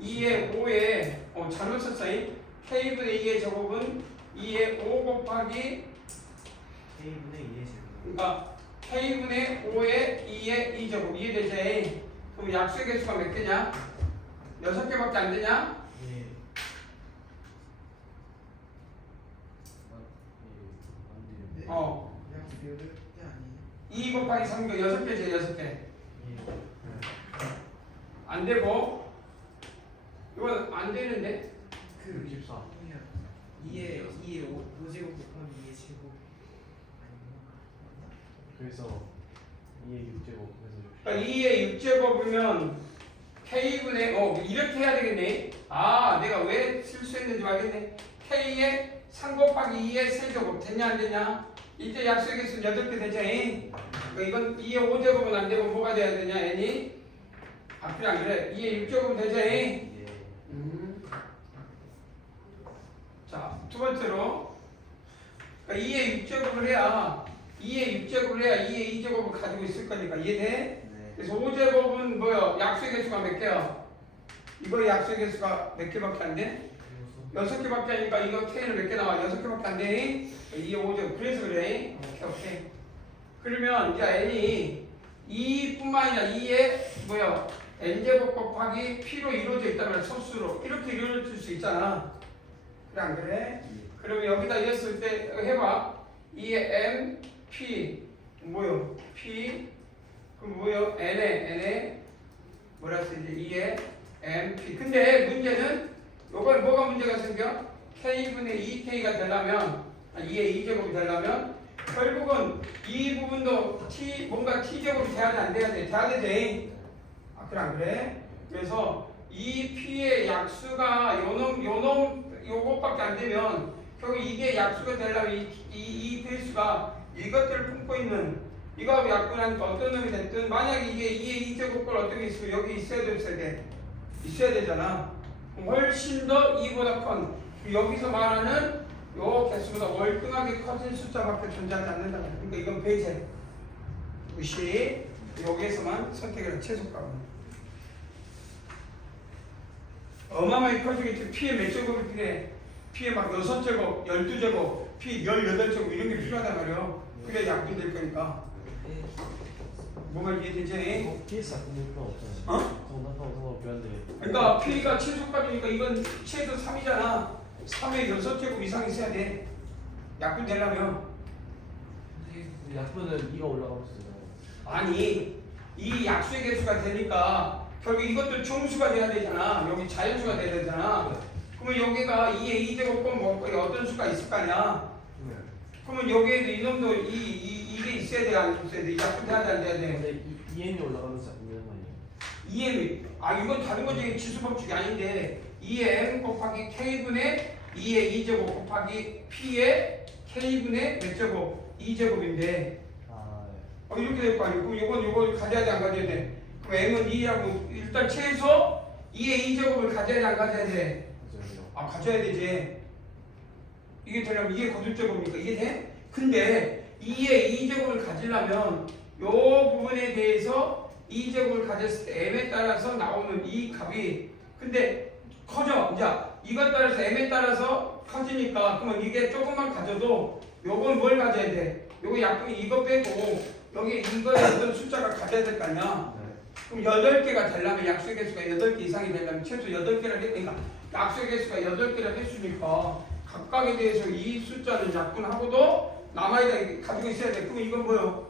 2의 5에 잘못 썼어요. k분의 2의 제곱은 2의 5 곱하기 K분의 2의 제곱. 그러니까 k분의 5의 2의 2제곱 이해되지? 그럼 약수의 개수가 몇 개냐? 6개밖에 안 되냐? 예. 네. 어. 그냥 8개 아니에요? 2 곱하기 3가 6개지 6개. 예. 안 되고 이건 안 되는데? 그 64. 2의 5제곱 곱하기 2의 제곱 아닌가? 그래서 2의 6제곱. 그래서 그러니까 2의 6제곱이면 k분의 이렇게 해야 되겠네. 아 내가 왜 실수했는지 알겠네. k의 3 곱하기 2의 세제곱 됐냐 안 됐냐? 이때 약수의 개수는 8개 되지. 그러니까 이건 2의 5제곱은 안 되고 뭐가 돼야 되냐 n이? 아 그래 안 그래? 2의 6제곱은 되지. 예. 자, 두 번째로 그러니까 2의 6제곱을 해야 2의 6제곱을 해야 2의 2제곱을 가지고 있을 거니까 이해돼? 네. 그래서 5제곱은 뭐야? 약수의 개수가 몇 개야? 이거 약수의 개수가 몇 개밖에 안 돼? 6개밖에 하니까 이거 k는 몇 개 나와? 6개밖에 안 돼? 2의 5제곱 그래서 그래. 오케이. 그러면 이제 n이 2뿐만 아니라 2의 뭐야? n제곱 곱하기 p로 이루어져 있다면 소수로 이렇게 이루어질 수 있잖아. 그래 안 그래? 그러면 여기다 이었을 때 해봐. 2의 m p 뭐요? p 그럼 뭐요? n에 뭐라 쓰지? 2의 m p 근데 문제는 요걸 뭐가 문제가 생겨? k분의 2k가 되려면 2의 2제곱이 되려면 결국은 이 부분도 t 뭔가 t제곱이 돼야 돼 안 돼야 돼? 돼야 되지. 아 그래 안 그래? 그래서 이 p의 약수가 요것밖에 안 되면 결국 이게 약수가 되려면 이 배수가 이것들을 품고 있는 이거하고 약분하니까 어떤 놈이 됐든 만약에 이게 2의 2제곱걸 어떤 게 있으면 여기 있어야 돼 없어야 돼? 있어야 되잖아. 그럼 훨씬 더 2보다 큰 여기서 말하는 요 개수보다 월등하게 커진 숫자밖에 존재하지 않는다. 그러니까 이건 배제. 무시 여기에서만 선택해서 최소값. 어마어마하게 커지겠지. P의 몇 제곱이 필요해? P의 막 6제곱, 12제곱, P 18제곱 이런 게 필요하단 말이야. 그래야 약분될 거니까. 네. 뭐가 이해되지? PS 약분될 필요 없잖아요. 어? 정답하고 교환돼. 그러니까 P가 최소값이니까 이건 최소 3이잖아. 3에 6제곱 이상 있어야 돼. 약분되려면. 근데 약분은 2가 올라가고 있어요. 아니, 이 약수의 개수가 되니까 결국 이것도 정수가 돼야 되잖아. 여기 자연수가 돼야 되잖아. 그러면 여기가 2의 2제곱권 뭐 어떤 수가 있을 거 아니야. 네. 그러면 여기에도 이놈도 이게 있어야 돼, 안 있어야 돼? 약분돼야 돼, 안 돼야 돼? 근데 2M이 올라가면서 약분되는 거 아니에요? 2m 이건 다른 거지. 지수 법칙이 아닌데 2m 곱하기 k분의 2의 2제곱 곱하기 p의 k분의 몇 제곱? 2제곱인데 아, 네. 이렇게 될 거 아니에요. 그럼 요걸 가져야 돼, 안 가져야 돼? 그럼 m은 2라고 일단 최소 2의 2제곱을 가져야 돼, 안 가져야 돼? 맞아요. 아 가져야 되지. 이게 되려면 이게 거듭제곱이니까 이게 돼? 근데 2의 2제곱을 가지려면 요 부분에 대해서 2제곱을 가졌을 때 m에 따라서 나오는 이 값이 근데 커져. 이제 이것 따라서 m에 따라서 커지니까 그러면 이게 조금만 가져도 요건 뭘 가져야 돼? 요거 약분이 이거 빼고 여기 이거에 어떤 숫자가 가져야 될 거 아니야? 네. 그럼 8개가 되려면 약수의 개수가 8개 이상이 되려면 최소 8개를 했으니까 약수의 개수가 8개를 했으니까 각각에 대해서 이 숫자는 약분하고도 남아야 돼, 가지고 있어야 돼. 그럼 이건 뭐요?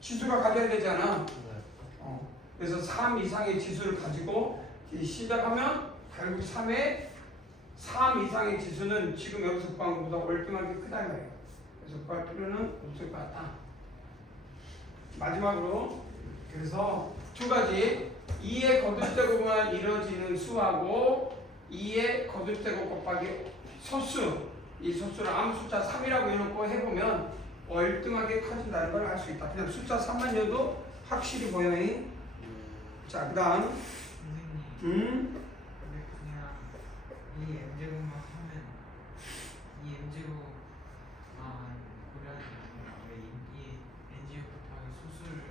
지수가 가져야 되잖아. 네. 그래서 3 이상의 지수를 가지고 시작하면 결국 3 이상의 지수는 지금 여기서 구한 것보다 월등하게 크다는 거예요. 그래서 구할 필요는 없을 것 같다. 마지막으로 그래서 두 가지 2의 거듭제곱만 이루어지는 수하고 2의 거듭제곱 곱하기 소수 이 소수를 아무 숫자 3이라고 해놓고 해보면 월등하게 커진다는 걸 알 수 있다. 그냥 숫자 3만 줘도 확실히 보여. 자, 그 다음 선생님 근데 그냥 이 m제곱만 하면 이 m제곱만 고려하지 않으면 왜이 n제곱 곱하기 소수를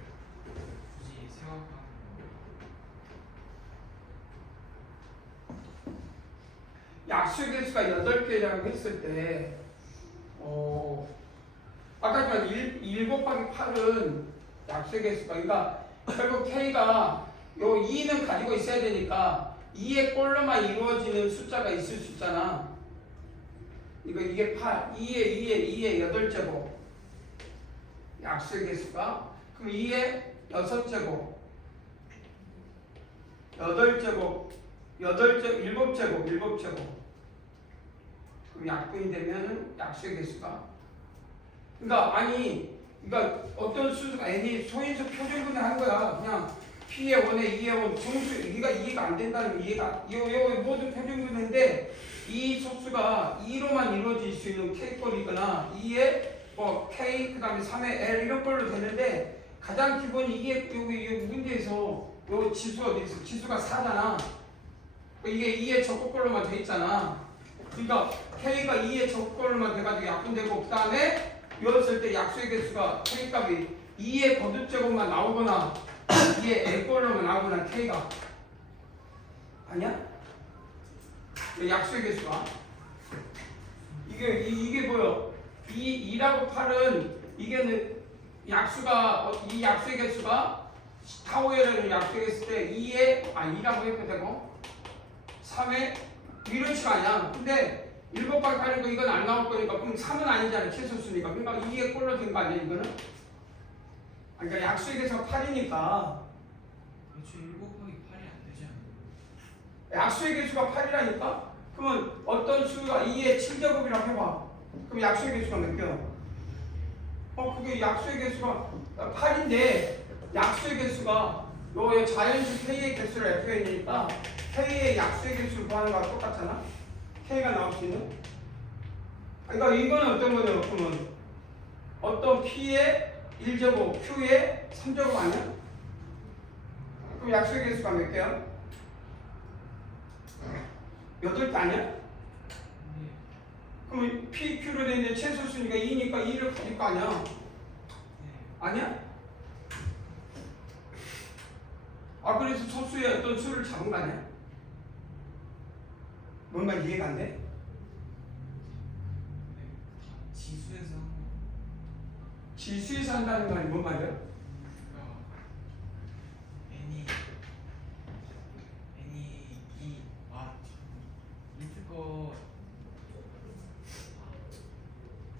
굳이 생각하는 거예요? 약수의 개수가 8개라고 했을 때 아까 전에 1 곱하기 8은 약수의 개수가 그러니까 결국 K가 요 2는 가지고 있어야 되니까 2의 꼴로만 이루어지는 숫자가 있을 수 있잖아. 이게 8, 2의 8제곱 약수의 개수가 그럼 2의 6제곱 8제곱 7제곱 그럼 약분이 되면은 약수의 개수가 그러니까 그러니까 어떤 수가 n이 소인수 표준분해 한 거야. 그냥 p의 원에 2의 원 정수 이가 이해가 안 된다는 이해가 요 모든 표준분해인데 이 소수가 2로만 이루어질 수 있는 k꼴이거나 2의 k 그다음에 3의 l 이런 걸로 되는데 가장 기본이 이게 여기 문제에서 요 지수가 어디 있어? 지수가 4잖아. 이게 2의 적극꼴로만 돼 있잖아. 그러니까 k가 2의 적극꼴로만 돼가지고 약분되고 그 다음에 열었을 때 약수의 개수가 k 값이 2의 거듭제곱만 나오거나 2의 n꼴로만 나오거나 k가 아니야? 약수의 개수가 이게 뭐야? 2라고 8은 이게는 약수가 이 약수의 개수가 타오에는 약수의 개수 때 2라고 해도 되고 3의 이런 식이 아니야. 근데 1 곱하기 8이니까 이건 안 나올 거니까 그럼 3은 아니잖아. 최소수니까. 그러니까 2의 꼴로 된 거 아니야 이거는? 그러니까 약수의 개수가 8이니까 그렇죠. 1 곱하기 8이 안 되지 않나요? 약수의 개수가 8이라니까? 그러면 어떤 수가 2의 7제곱이라고 해봐. 그럼 약수의 개수가 몇 개야? 그게 약수의 개수가 8인데 약수의 개수가 요 자연수 K의 개수를 Fn이니까 K의 약수의 개수를 구하는 거랑 똑같잖아? K가 나올 수 있는? 그러니까 이거는 어떤 거냐? 그러면 어떤 P의 1제곱, Q의 3제곱 아니야? 그럼 약수의 개수가 몇 개야? 8개 아니야? 네. 그럼 P, Q로 돼 있는 최소수니까 2니까 2를 가질 거 아니야? 네. 아니야? 그래서 소수의 어떤 수를 잡은 거 아니야? 뭔 말 이해가 안 돼? 네. 다 지수에서 한 거. 지수에서 한다는 말이 뭔 말이야? 그러니까 n이 밑에 거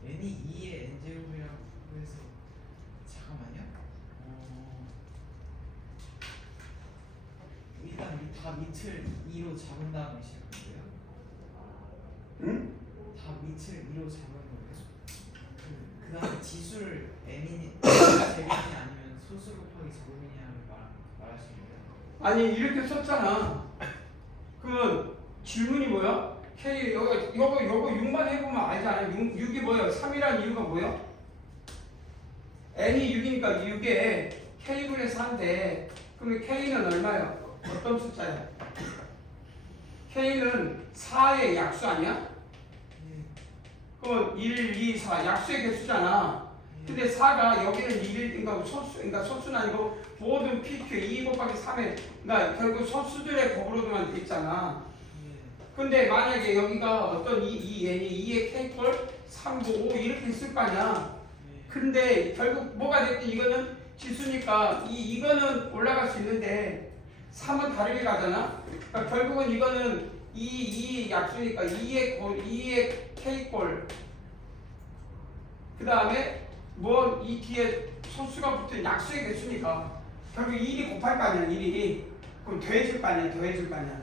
n이 2의 n제곱이라고 해서 잠깐만요. 일단 다 밑을 2로 잡은 다음에 시작할게요. 응? 다 밑을 2로 잡은 거예요. 그 다음에 지수를 n이 제곱이냐 아니면 소수 곱하기 제곱이냐를 말하시는 거예요? 아니 이렇게 썼잖아. 그러면 질문이 뭐야? K 요거 6만 해보면 알잖아. 6이 뭐야? 3이라는 이유가 뭐야? n이 6이니까 6에 K분의 4인데 그러면 K는 얼마야? 어떤 숫자야? K는 4의 약수 아니야? 그럼 1, 2, 4 약수의 개수잖아. 근데 4가 여기는 1, 그러니까 소수는 아니고 모든 PQ 2 곱하기 3에 그러니까 결국 소수들의 곱으로만 돼 있잖아. 근데 만약에 여기가 어떤 n이 2의 K꼴 3, 9, 5 이렇게 있을 거 아니야. 근데 결국 뭐가 됐든 이거는 지수니까 이거는 올라갈 수 있는데 3은 다르게 가잖아. 그러니까 결국은 이거는 2 약수니까 2의 K꼴 그 다음에 뭐 이 뒤에 소수가 붙은 약수의 개수니까 결국 1이 곱할 거 아니야. 1이 그럼 더해줄 거 아니야. 더해줄 거 아니야.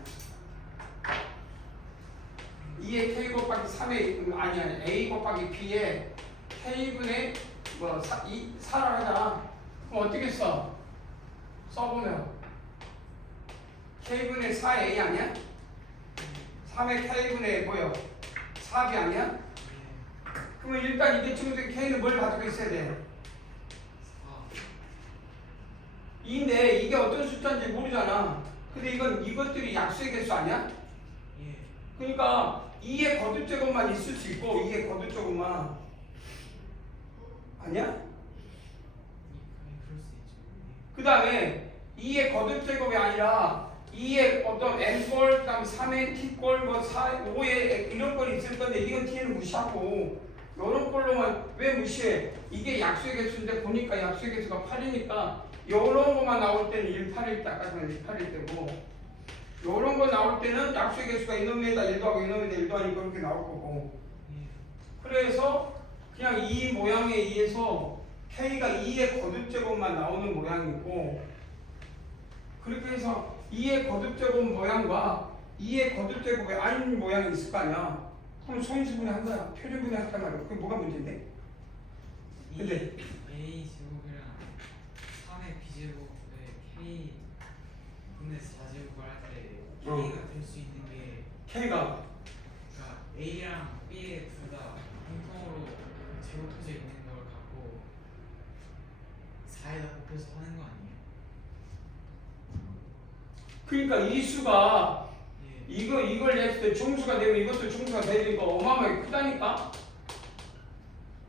2의 K 곱하기 3의 아니야. A 곱하기 B에 K분의 4라 하자. 그럼 어떻게 써? 써보면 K분의 4A 아니야? 3의 K분의 뭐요? 4B 아니야? 그러면 일단 이게 지금 K는 뭘 가지고 있어야 돼? 2인데 이게 어떤 숫자인지 모르잖아. 근데 이것들이 약수의 개수 아니야? 예. 그러니까 2의 거듭제곱만 있을 수 있고 2의 거듭제곱만 아니야? 그럴 수 있죠. 그 다음에 2의 거듭제곱이 아니라 2의 어떤 n꼴, 그 다음에 3의 t꼴, 뭐 4, 5의 이런 꼴이 있을 건데 이건 t는 무시하고 요런 꼴로만 왜 무시해? 이게 약수의 개수인데 보니까 약수의 개수가 8이니까 요런 거만 나올 때는 1, 8일 때 아까 전에 1, 8일 때고 요런 거 나올 때는 약수의 개수가 이놈에다 1도 하고 이놈에다 1도 하니까 그렇게 나올 거고 그래서 그냥 이 모양에 의해서 K가 2의 거듭제곱만 나오는 모양이고 그렇게 해서 2의 거듭제곱 모양과 2의 거듭제곱이 아닌 모양이 있을 거 아니야. 그럼 소인수분해 한 거야. 표준분해 했단 말이야. 그게 뭐가 문제인데? 근데 A 제곱이랑 3의 B 제곱에 K 분의 4제곱을 할 때 K가 될 수 있는 게 K가 그러니까 A랑 B의 둘 다 공통으로 제곱해져 있는 걸 갖고 4에다 곱해서 하는 거 아니에요? 그러니까 이 수가 예. 이걸 했을 때 정수가 되면 이것도 정수가 되니까 어마어마하게 크다니까?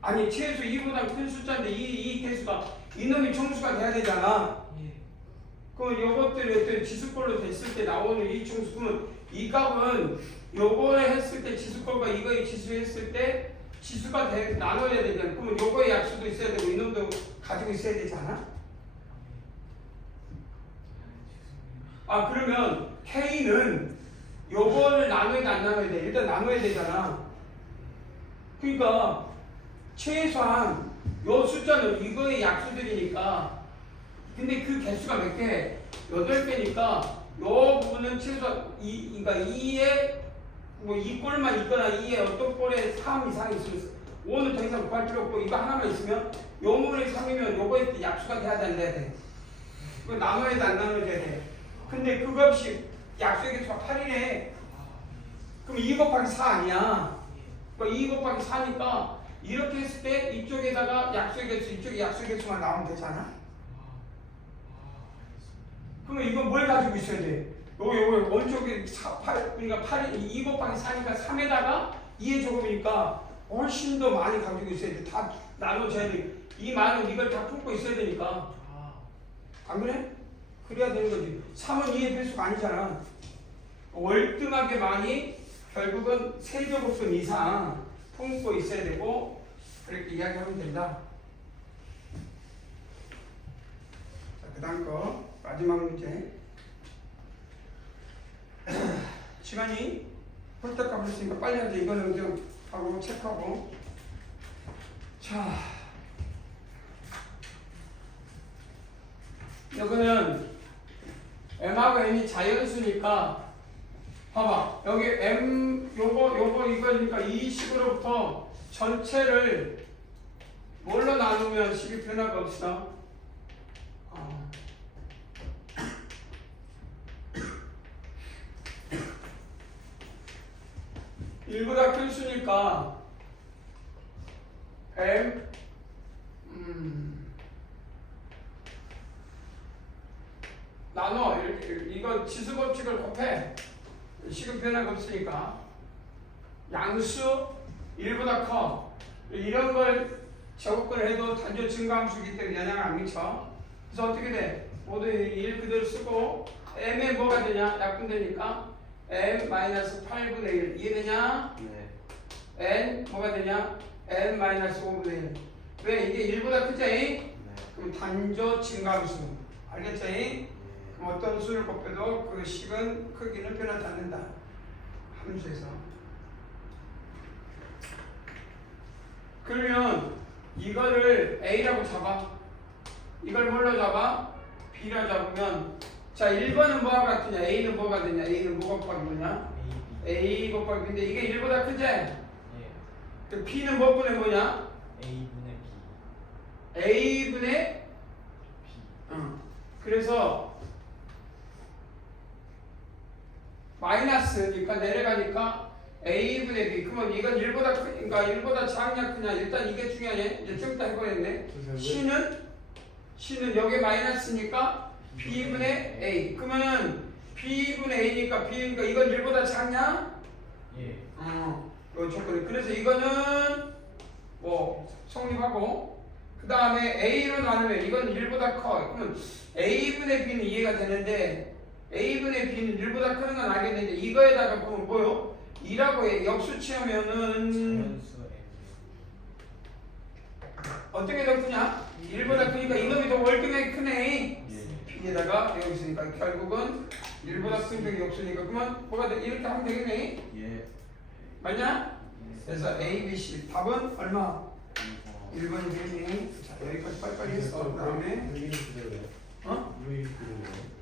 아니 최소 2보다 큰 숫자인데 이 개수가 이놈이 정수가 돼야 되잖아. 예. 그럼 요것들이 어떤 지수꼴로 됐을 때 나오는 이 정수 그러면 이 값은 요거를 했을 때 지수꼴과 이거의 지수했을 때 지수가 나눠야 되잖아. 그러면 요거의 약수도 있어야 되고 이놈도 가지고 있어야 되잖아. 아 그러면 K는 요거를 나눠야 돼 안 나눠야 돼? 일단 나눠야 되잖아. 그러니까 최소한 요 숫자는 이거의 약수들이니까 근데 그 개수가 몇 개? 8개니까 요 부분은 최소한 그러니까 2의 뭐 2꼴만 있거나 2의 어떤 꼴에 3 이상 있으면 5는 더 이상 구할 필요 없고 이거 하나만 있으면 요 부분이 3이면 요거에 약수가 돼야 돼. 그거 나눠야 돼 안 나눠야 돼? 근데 그것이 약수의 개수가 8이네. 그럼 2 곱하기 4 아니야. 그러니까 2 곱하기 4니까 이렇게 했을 때 이쪽에다가 약수의 개수, 이쪽에 약수의 개수만 나오면 되잖아. 그러면 이건 뭘 가지고 있어야 돼? 요거 원쪽에 8, 그러니까 8이 2 곱하기 4니까 3에다가 2의 제곱이니까 훨씬 더 많이 가지고 있어야 돼. 다 나눠줘야 돼. 이 많은 이걸 다 품고 있어야 되니까. 안 그래? 그래야 되는 거지. 3은 2의 배수가 아니잖아. 월등하게 많이 결국은 세제곱분 이상 품고 있어야 되고 그렇게 이야기하면 된다. 자, 그 다음 거 마지막 문제. 시간이 홀딱 가버렸으니까 빨리 하자. 이거는 좀 하고 체크하고. 자, 여기는 m하고 n이 자연수니까 봐봐. 여기 m 요거 이거니까 이 식으로부터 전체를 뭘로 나누면 식이 변화가 없어? 1보다 큰 수니까 m 나눠 이거 지수 법칙을 곱해. 식은 변화가 없으니까 양수 1보다 커. 이런 걸 제곱근을 해도 단조 증가함수이기 때문에 영향을 안 미쳐. 그래서 어떻게 돼? 모두 1 그대로 쓰고 m에 뭐가 되냐? 약분되니까 m-8분의 1 이해되냐? 네. n 뭐가 되냐? n-5분의 1. 왜? 이게 1보다 크지? 네. 그럼 단조 증가함수. 알겠지? 그럼 어떤 수를 곱해도 그 식은 크기는 변하지 않는다. 함수에서. 그러면 이거를 A라고 잡아. 이걸 뭘로 잡아? B로 잡으면 자 1번은 뭐가 같으냐? A는 뭐가 되냐? A는 뭐가 곱하기 뭐냐? A 곱하기 근데 이게 1보다 크지? 예. 그 B는 몇 분의 뭐냐? A분의 B. A분의 B. 그래서 마이너스니까 내려가니까 A분의 B. 그러면 이건 1보다 크니까 1보다 작냐 크냐 일단 이게 중요하네. 이제 좀 이따 해보겠네. C는 여기 마이너스니까 B분의 A. 그러면 B분의 A니까 B니까 이건 1보다 작냐? 예. 요 조건이. 그래서 이거는 뭐 성립하고 그 다음에 A로 나누면 이건 1보다 커. 그러면 A분의 B는 이해가 되는데 a분의 b는 1보다 크는 건 알겠는데 이거에다가 보면 뭐요? 2라고 해. 역수치하면은 자연수 n 어떻게 더 크냐? 1보다 크니까 이놈이 더 월등하게 크네. 예. b에다가 여기 있으니까 결국은 1보다 큰 쪽이 없으니까 그러면 뭐가 돼? 이렇게 하면 되겠네. 예. 맞냐? 그래서 A, B, C 답은 얼마? 1번이 되겠네. 자 여기까지 빨리빨리 했어. 그 다음에 여기 그대로요. 어? 여기 그대로요.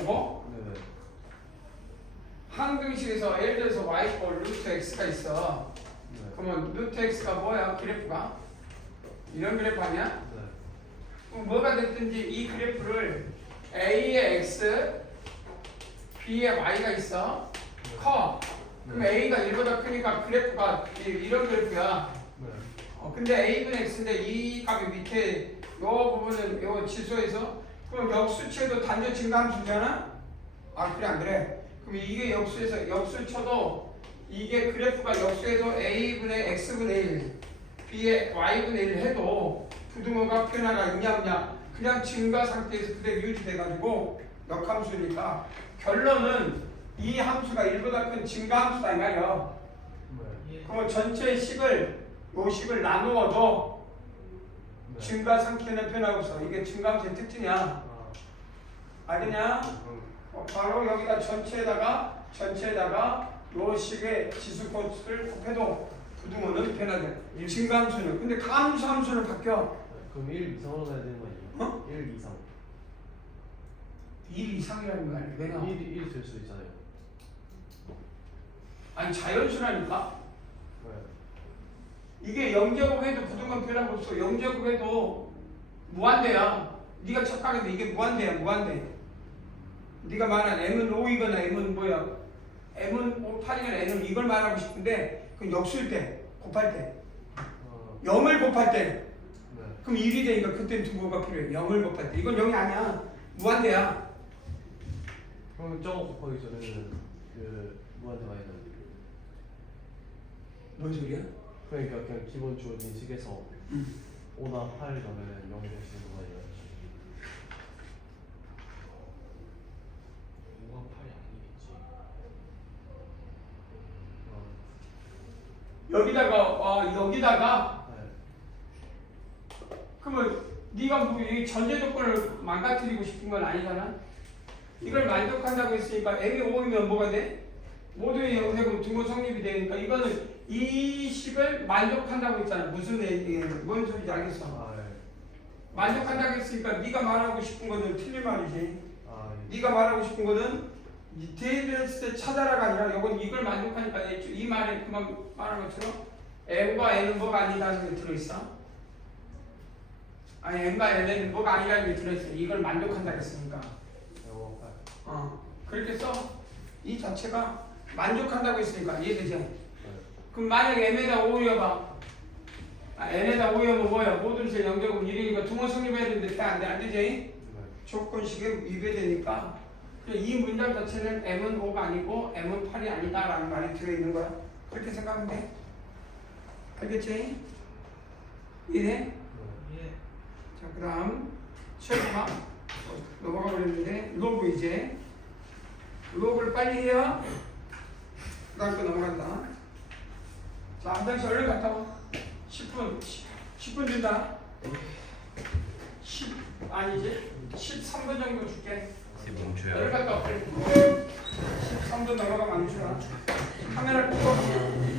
요거 네네. 항등식에서 예를 들어서 y 루트 x가 있어. 네. 그러면 루트 x가 뭐야? 그래프가? 이런 그래프 아니야? 네. 그럼 뭐가 됐든지 이 그래프를 a의 x, b의 y가 있어. 커. 그럼 a가 1보다 크니까 그래프가 이런 그래프야. 네. 근데 a분의 x인데 이 값이 밑에 요 부분은 요 지수에서 그럼 역수치에도 단조 증가함수잖아? 아 그래 안 그래? 그럼 이게 역수에서 역수 쳐도 이게 그래프가 역수에서 a분의 x분의 1 b의 y분의 1 해도 부등호가 변화가 있냐 없냐 그냥 증가 상태에서 그대로 유지돼가지고 역함수니까 결론은 이 함수가 1보다 큰 증가함수다 이 말이야. 네. 그럼 전체 식을 요 식을 나누어도 네. 증가 상태는 변하고 있어. 이게 증가함수의 특징이야. 아. 알겠냐? 그럼 바로 여기다 전체에다가 요 식의 지수 코스를 곱해도 부등호는 변하대. 증가함수는. 근데 함수는 바뀌어. 그럼 1 이상으로 가야 되는 거 아니에요? 어? 1 이상. 1 이상이라는 거 아니야? 왜냐? 1이 될 수도 있잖아요. 아니 자연수라니까? 네. 이게 0제곱해도 부등호는 변하고 없어. 0제곱해도 무한대야. 네가 착각했는데 이게 무한대야. 무한대. 네가 말한 m은 5이거나 m은 뭐야? m은 5, 8이거나 n은 이걸 말하고 싶은데 그 역수일 때, 곱할 때 0을 곱할 때 네. 그럼 1이 되니까 그때는 두고가 필요해. 0을 곱할 때 이건 0이 아니야. 무한대야. 그럼 저거 곱하기 전에는 그 무한대 마이너스. 뭔 소리야? 그러니까 그냥 기본 주어진 식에서 5나 8 넣으면 0이 될 수 있는 거 아니에요? 5가 8이 아니겠지. 여기다가 네. 그러면 네가 뭐 이 전제 조건을 망가뜨리고 싶은 건 아니잖아. 이걸 만족한다고 했으니까 m이 5이면 뭐가 돼? 모두의 영색으로 등호 성립이 되니까 이거는 이 식을 만족한다고 했잖아. 무슨 얘기예요? 뭔 소리인지 알겠어? 아, 네. 만족한다고 했으니까 네가 말하고 싶은 거는 틀린 말이지. 아, 예. 네가 말하고 싶은 거는 디테일했을 때 찾아라가 아니라 이건 이걸 만족하니까 이 말에 그만 말한 것처럼 m과 n은 뭐가 아니라는 게 들어있어. 아니 m과 n은 뭐가 아니라는 게 들어있어. 이걸 만족한다 했으니까. 5, 8. 그렇게 써. 이 자체가 만족한다고 했으니까 이해되지? 네. 그럼 만약에 m에다 5여봐. n에다 5여면 뭐야? 모든 수 0제곱 1이니까 등호 성립해야 되는데 안 되지? 네. 조건식에 위배되니까 이 문장 자체는 m은 5가 아니고 m은 8이 아니다라는 말이 들어있는 거야. 그렇게 생각하면 돼. 알겠지? 이해? 예. 자, 그 다음 최고가 넘어가 버렸는데 로그 이제 로그를 빨리 해야 그 다음 거 넘어간다. 자, 한 장씩 얼른 갔다 와. 10분 준다. 10 아니지? 13분 정도 줄게. 멈춰요. 얼른 갔다 와. 13분 넘어가면 안 주라. 카메라 끄고